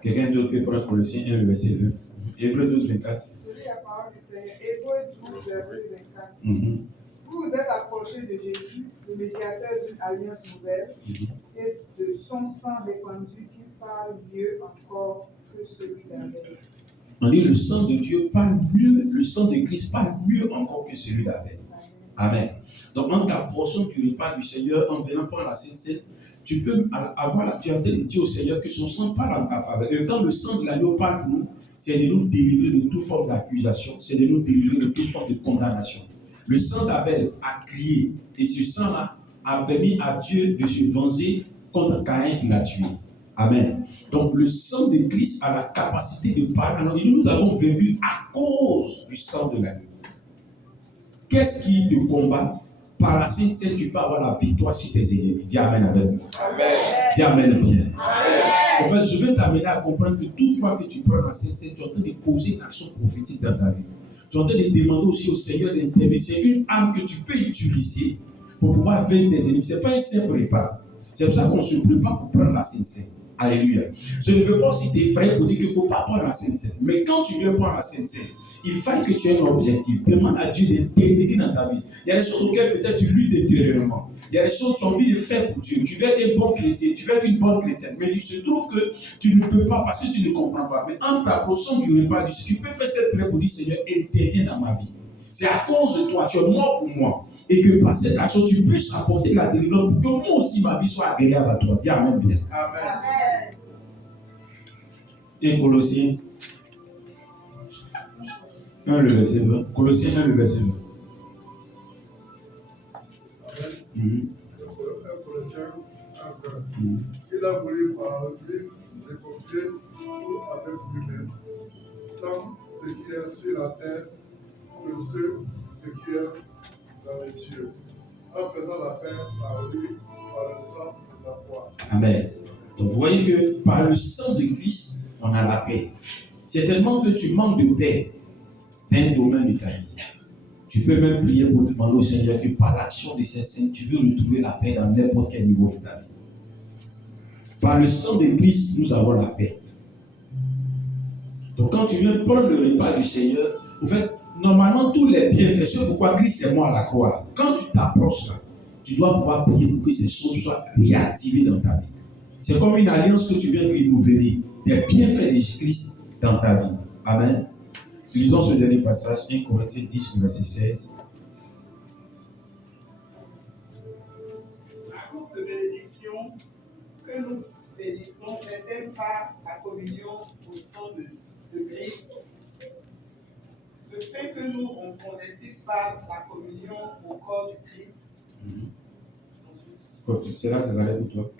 Quelqu'un d'autre peut prendre Colossiens 1, le verset 20. Hébreux 12, 24. Je lis la parole du Seigneur. Hébreux 12, verset 24. Vous vous êtes approchés de Jésus, le médiateur d'une alliance nouvelle, et de son sang répandu qui parle mieux encore que celui d'Abel. On dit le sang de Dieu parle mieux, le sang de Christ parle mieux encore que celui d'Abel. Amen. Donc en t'approchant du repas du Seigneur, en venant prendre la Sainte Seine, tu peux avoir la fierté de dire au Seigneur que son sang parle en ta faveur. Et quand le sang de l'agneau parle pour nous, c'est de nous délivrer de toute forme d'accusation, c'est de nous délivrer de toute forme de condamnation. Le sang d'Abel a crié, et ce sang-là a permis à Dieu de se venger contre Caïn qui l'a tué. Amen. Donc le sang de Christ a la capacité de parler. Alors nous avons vécu à cause du sang de l'agneau. Qu'est-ce qui te combat? Par la Sainte Seine, tu peux avoir la victoire sur tes ennemis. Dis Amen avec moi. Dis Amen bien. Amen. En fait, je vais t'amener à comprendre que toute fois que tu prends la Sainte Seine, tu es en train de poser une action prophétique dans ta vie. Tu es en train de demander aussi au Seigneur d'intervenir. C'est une arme que tu peux utiliser pour pouvoir vaincre tes ennemis. Ce n'est pas un simple repas. C'est pour ça qu'on ne se prépare pour prendre la Sainte Seine. Alléluia. Je ne veux pas aussi t'effrayer pour dire qu'il ne faut pas prendre la Sainte Seine. Mais quand tu viens prendre la Sainte Seine, il faut que tu aies un objectif. Demande à Dieu d'intervenir dans ta vie. Il y a des choses auxquelles peut-être tu luttes intérieurement. Il y a des choses que tu as envie de faire pour Dieu. Tu veux être un bon chrétien, tu veux être une bonne chrétienne. Mais il se trouve que tu ne peux pas parce que tu ne comprends pas. Mais en t'approchant du repas du Seigneur, tu peux faire cette prière pour dire Seigneur, interviens dans ma vie. C'est à cause de toi, tu es mort pour moi. Et que par cette action, tu puisses apporter la délivrance pour que moi aussi ma vie soit agréable à toi. Dis Amen bien. Amen. Et Colossiens 1, le verset 20. Colossiens 1, le verset 20. Colossiens 1, 20. Il a voulu par lui réconcilier tout avec lui-même, tant ce qui est sur la terre que ce qui est dans les cieux, en faisant la paix par lui, par le sang de sa croix. Amen. Donc vous voyez que par le sang de Christ, on a la paix. C'est tellement que tu manques de paix d'un domaine de ta vie. Tu peux même prier pour demander au Seigneur que par l'action de cette scène, tu veux retrouver la paix dans n'importe quel niveau de ta vie. Par le sang de Christ, nous avons la paix. Donc quand tu viens prendre le repas du Seigneur, en fait, normalement tous les bienfaits, c'est pourquoi Christ est mort à la croix là. Quand tu t'approches là, tu dois pouvoir prier pour que ces choses soient réactivées dans ta vie. C'est comme une alliance que tu viens de renouveler, des bienfaits de Christ dans ta vie. Amen. Lisons ce dernier passage, 1 Corinthiens 10, verset 16. La coupe de bénédiction que nous bénissons n'est-elle pas la communion au sang de Christ? Le pain que nous rompons n'est-il pas la communion au corps du Christ? C'est là, ça s'arrête pour toi.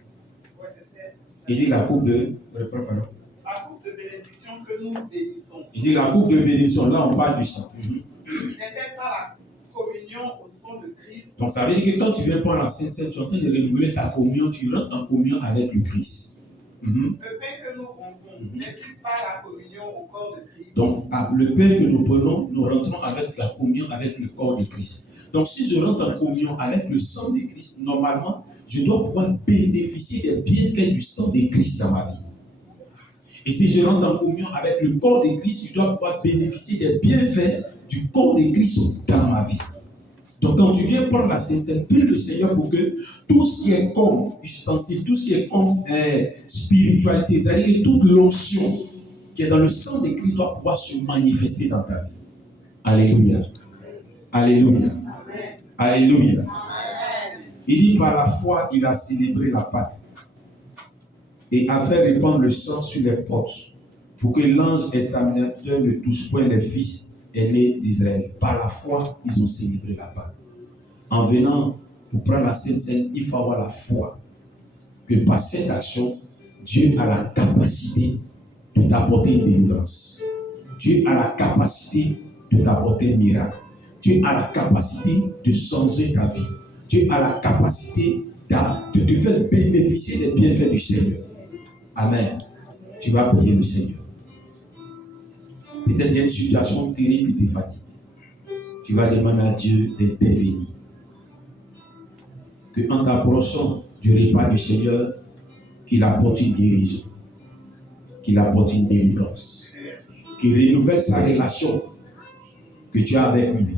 Oui, c'est ça. Il dit la coupe de... Reprends, pardon. La coupe de bénédiction que nous bénissons. Il dit la coupe de bénédiction, là on parle du sang. N'est-elle pas la communion au sang de Christ? Donc ça veut dire que quand tu viens prendre la Sainte Seine, tu es en train de renouveler ta communion, tu rentres en communion avec le Christ. Le pain que nous rompons n'est-il pas la communion au corps de Christ? Donc le pain que nous prenons, nous rentrons avec la communion avec le corps de Christ. Donc si je rentre en communion avec le sang de Christ, normalement, je dois pouvoir bénéficier des bienfaits du sang de Christ dans ma vie. Et si je rentre en communion avec le corps de Christ, je dois pouvoir bénéficier des bienfaits du corps de Christ dans ma vie. Donc quand tu viens prendre la Sainte Seine, prie le Seigneur pour que tout ce qui est comme ustensile, tout ce qui est comme spiritualité, c'est-à-dire que toute l'onction qui est dans le sang de Christ doit pouvoir se manifester dans ta vie. Alléluia. Alléluia. Amen. Alléluia. Amen. Il dit par la foi, il a célébré la Pâque et a fait répandre le sang sur les portes pour que l'ange exterminateur ne touche point les fils aînés d'Israël. Par la foi, ils ont célébré la Pâque. En venant pour prendre la Sainte Seine, il faut avoir la foi que par cette action, Dieu a la capacité de t'apporter une délivrance. Dieu a la capacité de t'apporter un miracle. Dieu a la capacité de changer ta vie. Dieu a la capacité de te faire bénéficier des bienfaits du Seigneur. Amen. Tu vas prier le Seigneur. Peut-être il y a une situation terrible qui te fatigue. Tu vas demander à Dieu d'intervenir. Que en t'approchant du repas du Seigneur, qu'il apporte une guérison, qu'il apporte une délivrance, qu'il renouvelle sa relation que tu as avec lui,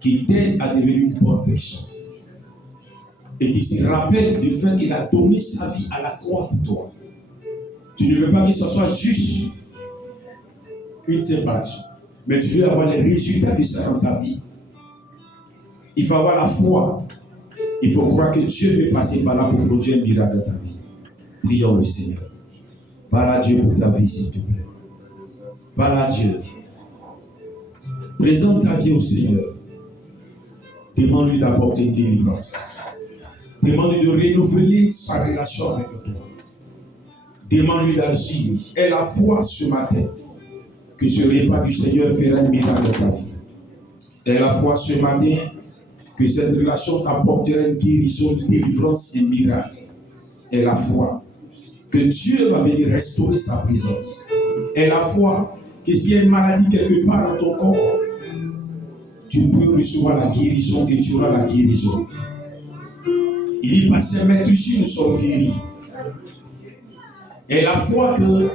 qu'il t'aide à devenir une bonne personne. Et qu'il se rappelle du fait qu'il a donné sa vie à la croix pour toi. Tu ne veux pas que ce soit juste une séparation, mais tu veux avoir les résultats de ça dans ta vie. Il faut avoir la foi. Il faut croire que Dieu peut passer par là pour produire un miracle dans ta vie. Prions le Seigneur. Parle à Dieu pour ta vie, s'il te plaît. Parle à Dieu. Présente ta vie au Seigneur. Demande-lui d'apporter une délivrance. Demande-lui de renouveler sa relation avec toi. Demande-lui d'agir. Aie la foi ce matin que ce repas du Seigneur fera un miracle dans ta vie. Aie la foi ce matin que cette relation t'apportera une guérison, une délivrance et un miracle. Aie la foi que Dieu va venir restaurer sa présence. Aie la foi que s'il y a une maladie quelque part dans ton corps, tu peux recevoir la guérison et tu auras la guérison. Il dit, passer maître ici, nous sommes guéris. Et la foi que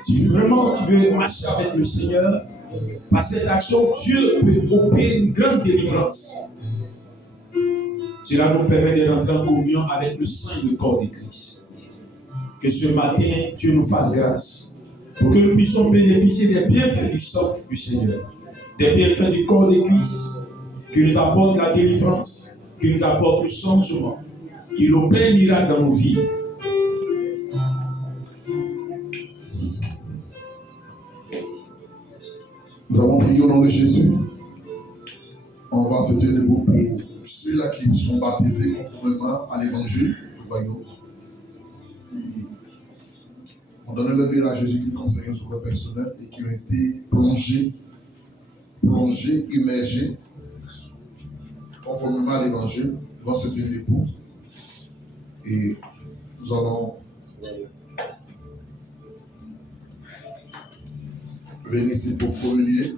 si vraiment tu veux marcher avec le Seigneur, par cette action, Dieu peut opérer une grande délivrance. Cela nous permet de rentrer en communion avec le sang et le corps de Christ. Que ce matin, Dieu nous fasse grâce pour que nous puissions bénéficier des bienfaits du sang du Seigneur, des bienfaits du corps de Christ, qui nous apporte la délivrance, qui nous apporte le changement, qui opère un miracle dans nos vies. Nous avons prié au nom de Jésus. On va se tenir debout pour ceux-là qui sont baptisés conformément à l'évangile du royaume. On donne le vie à Jésus-Christ comme Seigneur sauveur personnel et qui ont été plongés, immergés conformément à l'évangile. Nous allons se tenir debout et nous allons venir ici pour formuler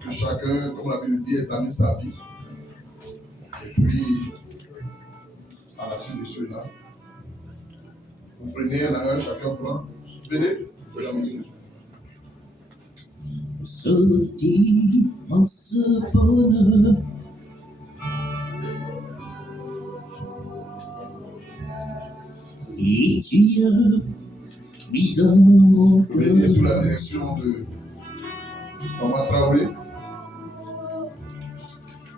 que chacun, comme la Bible dit, examine sa vie. Et puis, à la suite de cela, vous prenez un à un, chacun prend. Venez, venez. Ce dimanche bonheur, et tu as mis dans mon cœur. Venez sous la direction de Maman Traoré.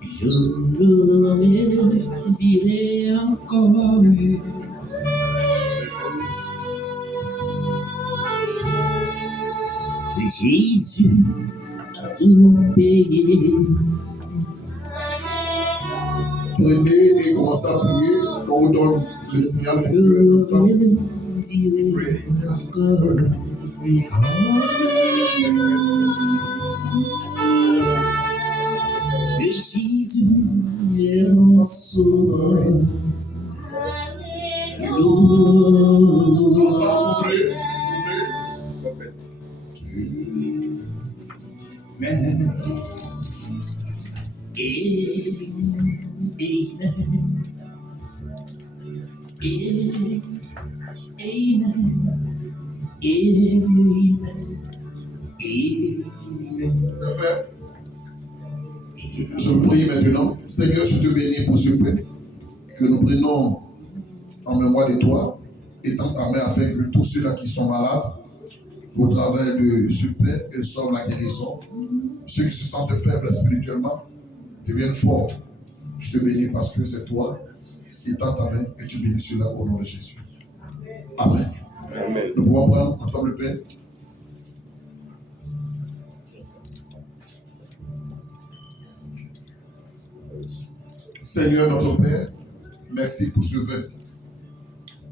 Je ne dirai encore que Jésus a tout payé. Prenez et commencez à prier quand on donne le signal. Je ne dirai encore que Jésus est mon sauveur. Amen. Je prie maintenant. Seigneur, je te bénis pour ce pain que nous prenons en mémoire de toi, étends ta main afin que tous ceux-là qui sont malades, au travers de ce pain, reçoivent la guérison. Ceux qui se sentent faibles spirituellement deviennent forts. Je te bénis parce que c'est toi qui étends ta main et tu bénis cela au nom de Jésus. Amen. Nous pouvons prendre ensemble le pain. Seigneur notre Père, merci pour ce vin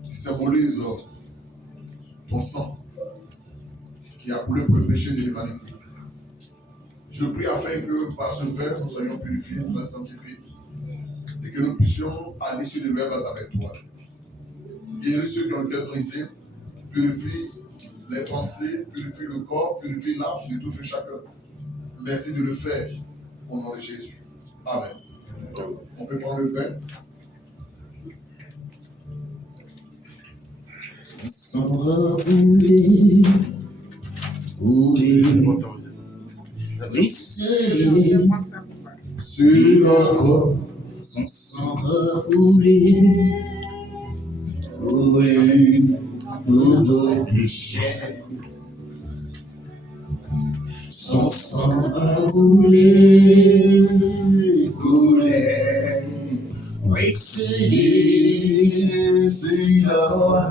qui symbolise ton sang qui a coulé pour le péché de l'humanité. Je prie afin que par ce vin, nous soyons purifiés, nous soyons sanctifiés et que nous puissions aller sur le verbe avec toi. Guéris ceux qui ont le cœur brisé, purifie les pensées, purifie le corps, purifie l'âme de tout et chacun. Merci de le faire au nom de Jésus. Amen. On peut prendre le vin. Sans rouler, ruisseler Sur le corps, son sang rouler pour nos péchés. Son sang rouler, ruisseler sur le corps.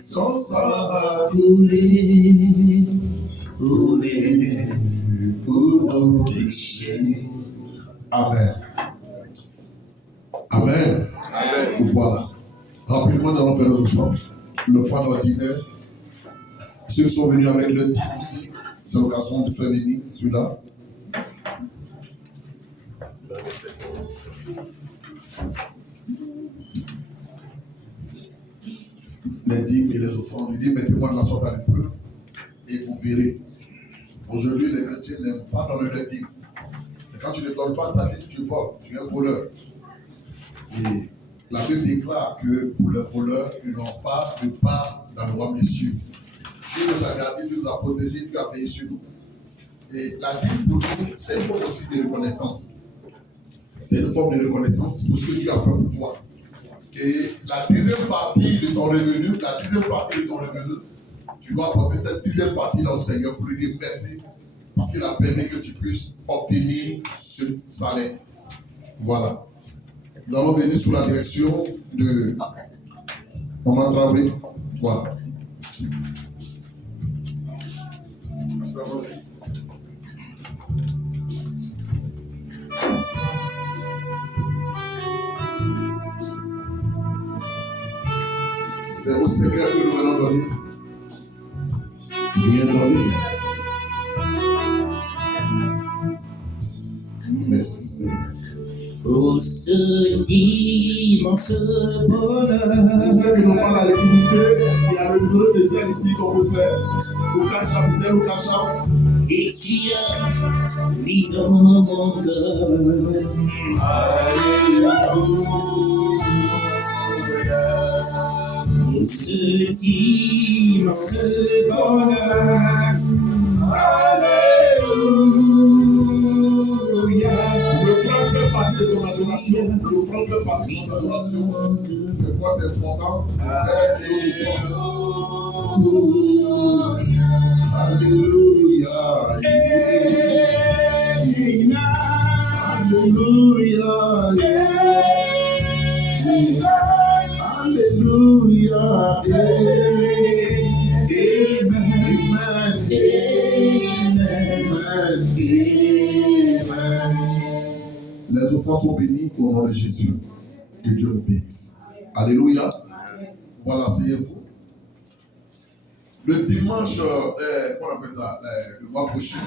Son sang coulé pour nos péchés. Amen. Amen. Voilà. Rapidement, nous allons faire notre choix. L'offrande ordinaire. Ceux qui sont venus avec le type aussi, c'est l'occasion de faire venir celui-là. Les dîmes et les offrandes. Il dit, mettez-moi de la sorte à l'épreuve et vous verrez. Aujourd'hui, les chrétiens n'aiment pas donner les dîmes. Et quand tu ne donnes pas ta dîme, tu voles, tu es un voleur. Et la Bible déclare que pour les voleurs, ils n'ont pas de part dans le royaume des cieux. Dieu nous a gardés, Dieu nous a protégés, Dieu a veillé sur nous. Et la dîme pour nous, c'est une forme aussi de reconnaissance. C'est une forme de reconnaissance pour ce que Dieu a fait pour toi. Et la dixième partie de ton revenu, tu dois apporter cette dixième partie-là au Seigneur pour lui dire merci parce qu'il a permis que tu puisses obtenir ce salaire. Voilà. Nous allons venir sous la direction de Maman Traoré. Voilà. C'est au Seigneur que nous venons donner. Viens donner. Merci Seigneur. Pour ce dimanche bonheur. Ceux qui n'ont pas la liquidité, il y a le numéro de zèle ici qu'on peut faire. Au cachap, zèle au cachap. Et tu as mis dans mon cœur. Pour ce dimanche bonheur. Alléluia. L'offrande fait partie de ton adoration. L'offrande fait partie de ton adoration. C'est quoi c'est important? Alléluia. Alléluia. Alléluia. Les offrandes sont bénies au nom de Jésus. Que Dieu nous bénisse. Alléluia. Voilà, asseyez-vous. Le dimanche, comment on appelle ça, le mois prochain,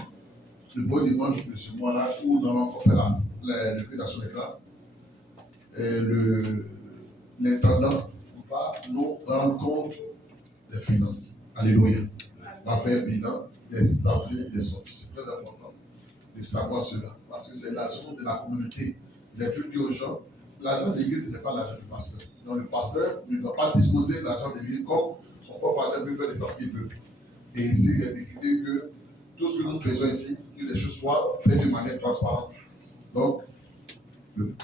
le bon dimanche de ce mois-là, où nous allons encore faire le prix d'action des grâces, l'intendant va nous rendre compte des finances. Alléluia. Va faire bilan des entrées et des sorties. C'est très important de savoir cela. Parce que c'est l'argent de la communauté. Les trucs aux gens, l'argent de l'église, ce n'est pas l'argent du pasteur. Donc le pasteur ne doit pas disposer de l'argent de l'église comme son propre argent peut faire de ça ce qu'il veut. Et ici, il a décidé que tout ce que nous faisons ici, que les choses soient faites de manière transparente. Donc, le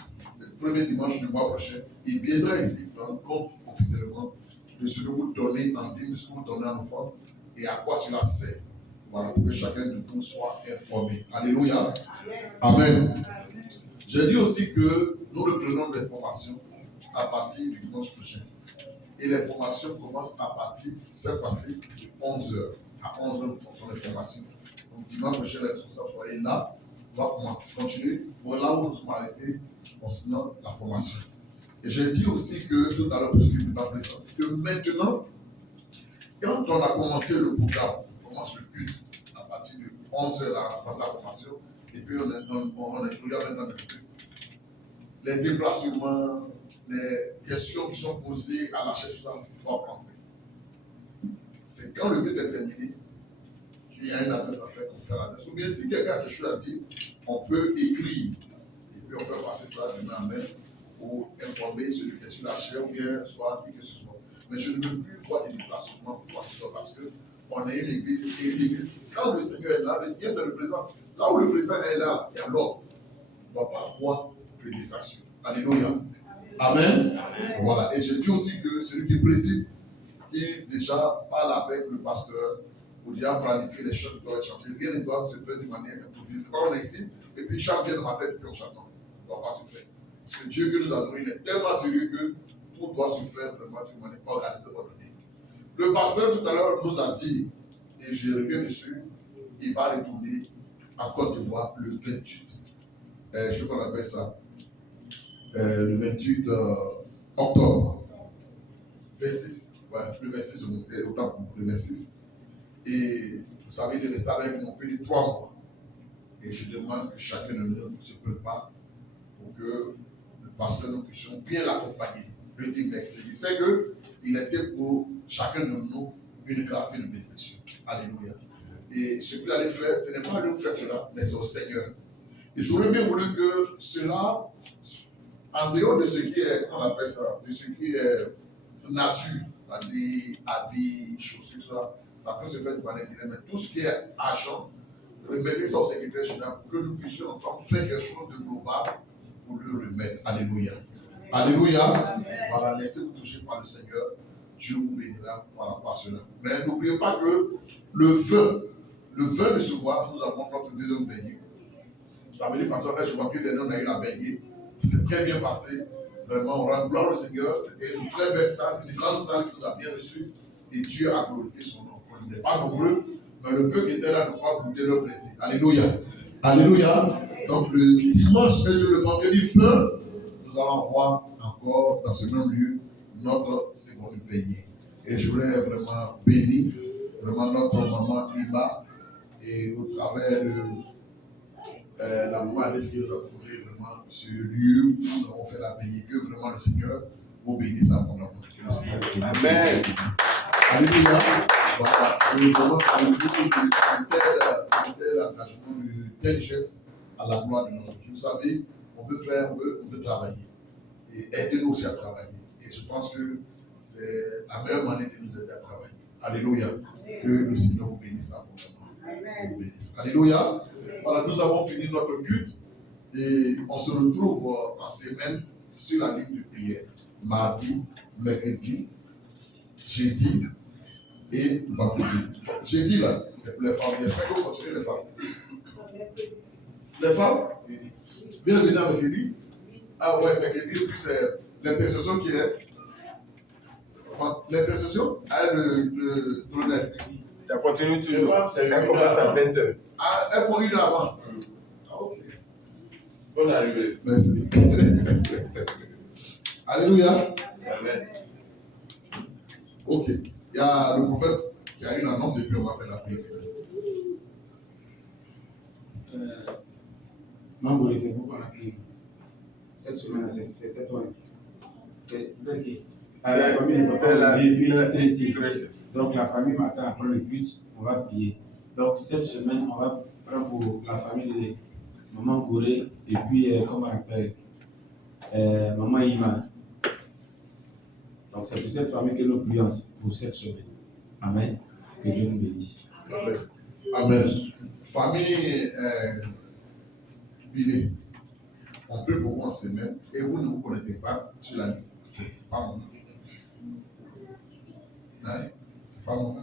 premier dimanche du mois prochain, il viendra ici rendre compte officiellement de ce que vous donnez en dîme, de ce que vous donnez en offrande et à quoi cela sert. Voilà, pour que chacun de nous soit informé. Alléluia. Amen. Je dis aussi que nous reprenons les formations à partir du dimanche prochain. Et les formations commencent à partir, cette fois-ci, de 11h. À 11h, nous commençons les formations. Donc, dimanche prochain, les responsables soyez là. On va continuer. Bon, là où nous sommes arrêtés, concernant la formation. Et j'ai dit aussi que, tout à l'heure, pour ceux qui n'étaient pas présents, que maintenant, quand on a commencé le programme, on commence le culte à partir de 11h dans la formation, et puis on inclut maintenant le culte. Les déplacements, les questions qui sont posées à la chef doivent prendre fin. C'est quand le culte est terminé qu'il y a une adresse à faire pour faire l'adresse. Ou bien si quelqu'un a quelque chose à dire, on peut écrire et puis on fait passer ça de main en main pour informer celui qui est sur la chair ou bien soit dire que ce soit. Mais je ne veux plus voir des déplacements pour ça parce qu'on est une église et une église. Quand le Seigneur est là, le Seigneur c'est le président. Là où le président est là, il y a l'ordre. On ne doit pas voir que des actions. Alléluia. Amen. Voilà. Et j'ai dit aussi que celui qui préside, qui déjà parle avec le pasteur, pour déjà planifier les chants qui doivent être chantés. Rien ne doit se faire de manière improvisée. C'est pas on est ici, et puis chante vient dans ma tête, et puis on chante. Non, ça ne doit pas se faire. Parce que Dieu que nous a donné, il est tellement sérieux que tout doit se faire vraiment d'une manière organisée, ordonnée. Le pasteur tout à l'heure nous a dit, et je reviens dessus, il va retourner en Côte d'Ivoire le 28. Je sais qu'on appelle ça. Le 28 octobre. 26. Ouais, le 26, autant pour le 26. Et vous savez, il est resté avec mon pays 3 mois. Et je demande que chacun de nous se prépare pour que le pasteur nous puissions bien l'accompagner. Le dit merci. Il sait qu'il était pour chacun de nous une grâce et une bénédiction. Alléluia. Et ce qu'il allait faire, ce n'est pas à nous faire cela, mais c'est au Seigneur. Et j'aurais bien voulu que cela, en dehors de ce qui est, on appelle ça, de ce qui est nature, c'est-à-dire habits, chaussures, ça peut se faire de manière directe, mais tout ce qui est argent, remettez ça au secrétaire général pour que nous puissions ensemble faire quelque chose de global pour le remettre. Alléluia. Alléluia. Voilà, laissez-vous toucher par le Seigneur. Dieu vous bénira par rapport à cela. Mais n'oubliez pas que le 20 de ce mois, nous avons notre deuxième veillée. Samedi passé, je vois que on a eu la veillée. C'est très bien passé. Vraiment, on rend gloire au Seigneur. C'était une très belle salle, une grande salle qui nous a bien reçus. Et Dieu a glorifié son nom. On n'était pas nombreux, mais le peu qui était là ne pas goûter leur plaisir. Alléluia. Alléluia. Donc le dimanche et le vendredi 20, nous allons voir encore dans ce même lieu notre seconde veillée. Et je voulais vraiment bénir vraiment notre maman Ima et au travers de la maman Alice qui nous a couvert vraiment ce lieu où nous avons fait la veillée. Que vraiment le Seigneur vous bénisse abondamment. Que le Seigneur vous bénisse. Amen. Alléluia. Voilà. Je veux vraiment saluer de tel engagement, de tel geste à la gloire de notre Dieu. Vous savez, on veut travailler. Et aider-nous aussi à travailler. Et je pense que c'est la meilleure manière de nous aider à travailler. Alléluia. Que le Seigneur vous bénisse abondamment. Alléluia. Voilà, nous avons fini notre culte et on se retrouve en semaine sur la ligne de prière. Mardi, mercredi, jeudi et vendredi. Jeudi là, c'est pour les femmes. J'espère que vous continuez les femmes. Les femmes, bienvenue à mercredi. Ah ouais, mercredi, et puis c'est l'intercession qui est. L'intercession a le colonel. Ça continue toujours. Elle commence à 20h. Ah, elles font une heure avant. Ah, ok. Bonne arrivée. Merci. Alléluia. Amen. Ok. Il y a le prophète qui a une annonce et puis on va faire la prière. Membre, c'est pourquoi on a prié. Cette semaine, c'était toi. C'était qui? La famille de Tracy. Donc la famille m'attend après le culte, on va prier. Donc cette semaine, on va prendre pour la famille de Maman Gouré et puis, comment on appelle, Maman Ima. Donc c'est pour cette famille que nous prions pour cette semaine. Amen. Que Dieu nous bénisse. Amen. Amen. Famille Billy, on peut pour vous en semaine et vous ne vous connectez pas sur la ligne. C'est pas mon. Hein? C'est pas mon.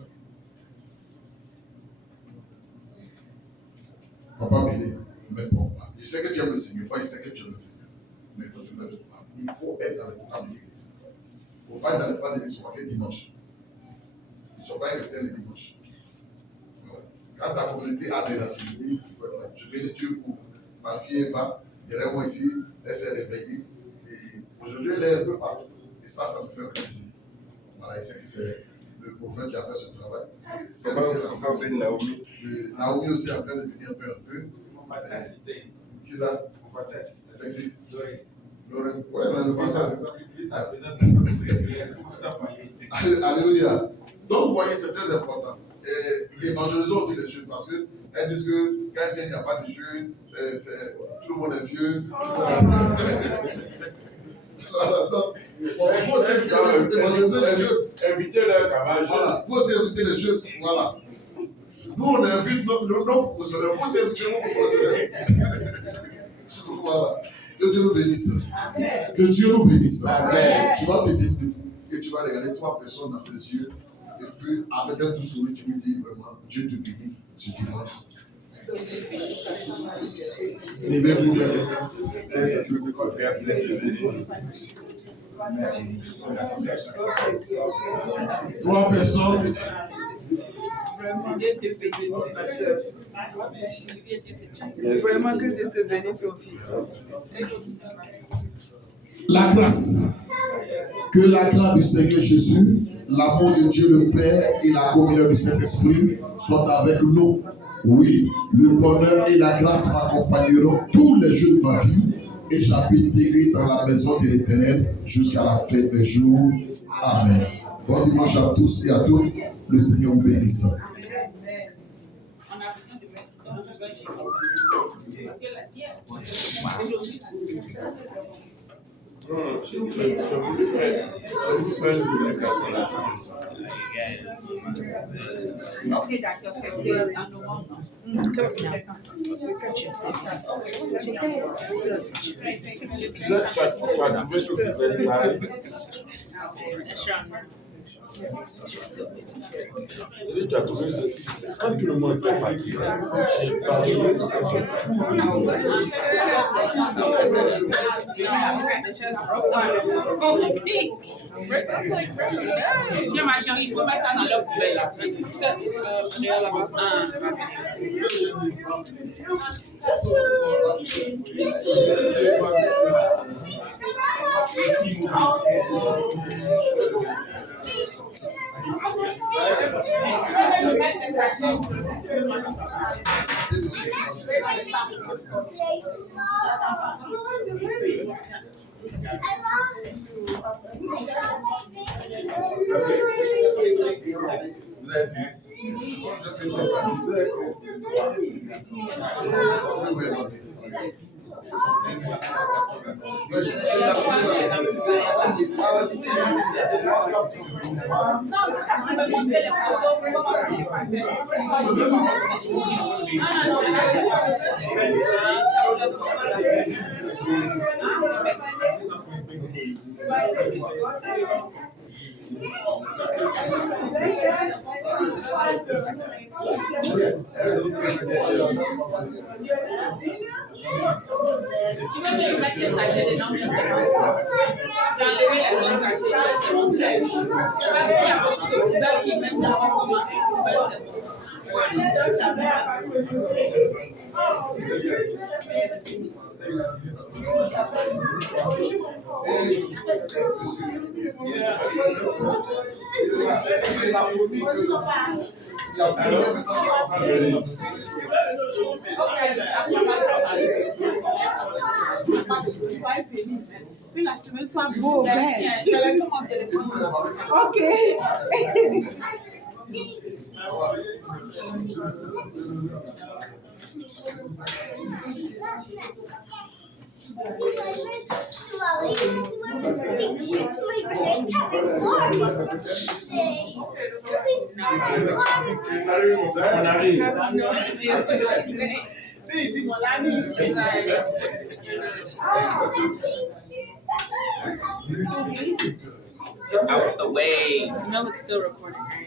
Papa Billy, ne mets pas. Je sais que tu aimes le Seigneur, il sait que tu le fais. Mais il faut te mettre pas. Il faut être dans le temps de l'église. Il faut pas être dans les pas de l'espoir que dimanche. Ils ne sont pas chrétiens le dimanche. Voilà. Quand ta communauté a des activités, il faut être là. Je bénis Dieu pour ma fille Eva, derrière moi ici, elle s'est réveillée. Et aujourd'hui, elle est un peu partout. Et ça me fait plaisir. Voilà, et c'est le prophète qui a fait ce travail. Naomi aussi est en train de venir un peu. On va s'assister. Qui ça? On va s'assister. C'est qui? Doris. Laurent. Ouais, mais le passage, c'est ça. Sa présence est pour ça parler. Alléluia. Donc, vous voyez, c'est très important. Et évangélisons aussi les jeunes parce qu'elles disent que quand il n'y a pas de jeunes, tout le monde est vieux. Il faut aussi évangéliser les jeunes. Inviter leur camarade. Voilà, il faut aussi inviter les jeunes. Voilà. Nous, on invite nos promotionnaires. Il faut aussi inviter nos promotionnaires. Voilà. Que Dieu nous bénisse. Amen. Que Dieu nous bénisse. Amen. Tu vas te dire et tu vas regarder 3 personnes dans ses yeux. Et puis, avec un doux sourire, tu lui dis vraiment, Dieu te bénisse ce dimanche. Levez-vous vers les 3 personnes. Vraiment, Dieu te bénisse, ma soeur. Vraiment que Dieu te bénisse, mon fils. La grâce. Que la grâce du Seigneur Jésus, l'amour de Dieu le Père et la communion du Saint-Esprit soient avec nous. Oui, le bonheur et la grâce m'accompagneront tous les jours de ma vie et j'habiterai dans la maison de l'Éternel jusqu'à la fin des jours. Amen. Bon dimanche à tous et à toutes. Le Seigneur vous bénisse. Je vous fais une publication là. Ok, d'accord, c'est un moment, non? Quand tout le monde est parti, j'ai parlé. Tiens, ma chérie, il faut mettre ça dans leur poubelle là. Soyez bénis. Que la semaine soit beau, belle. Ok. Salut mon père, on arrive. Out the way. You know it's still recording, right?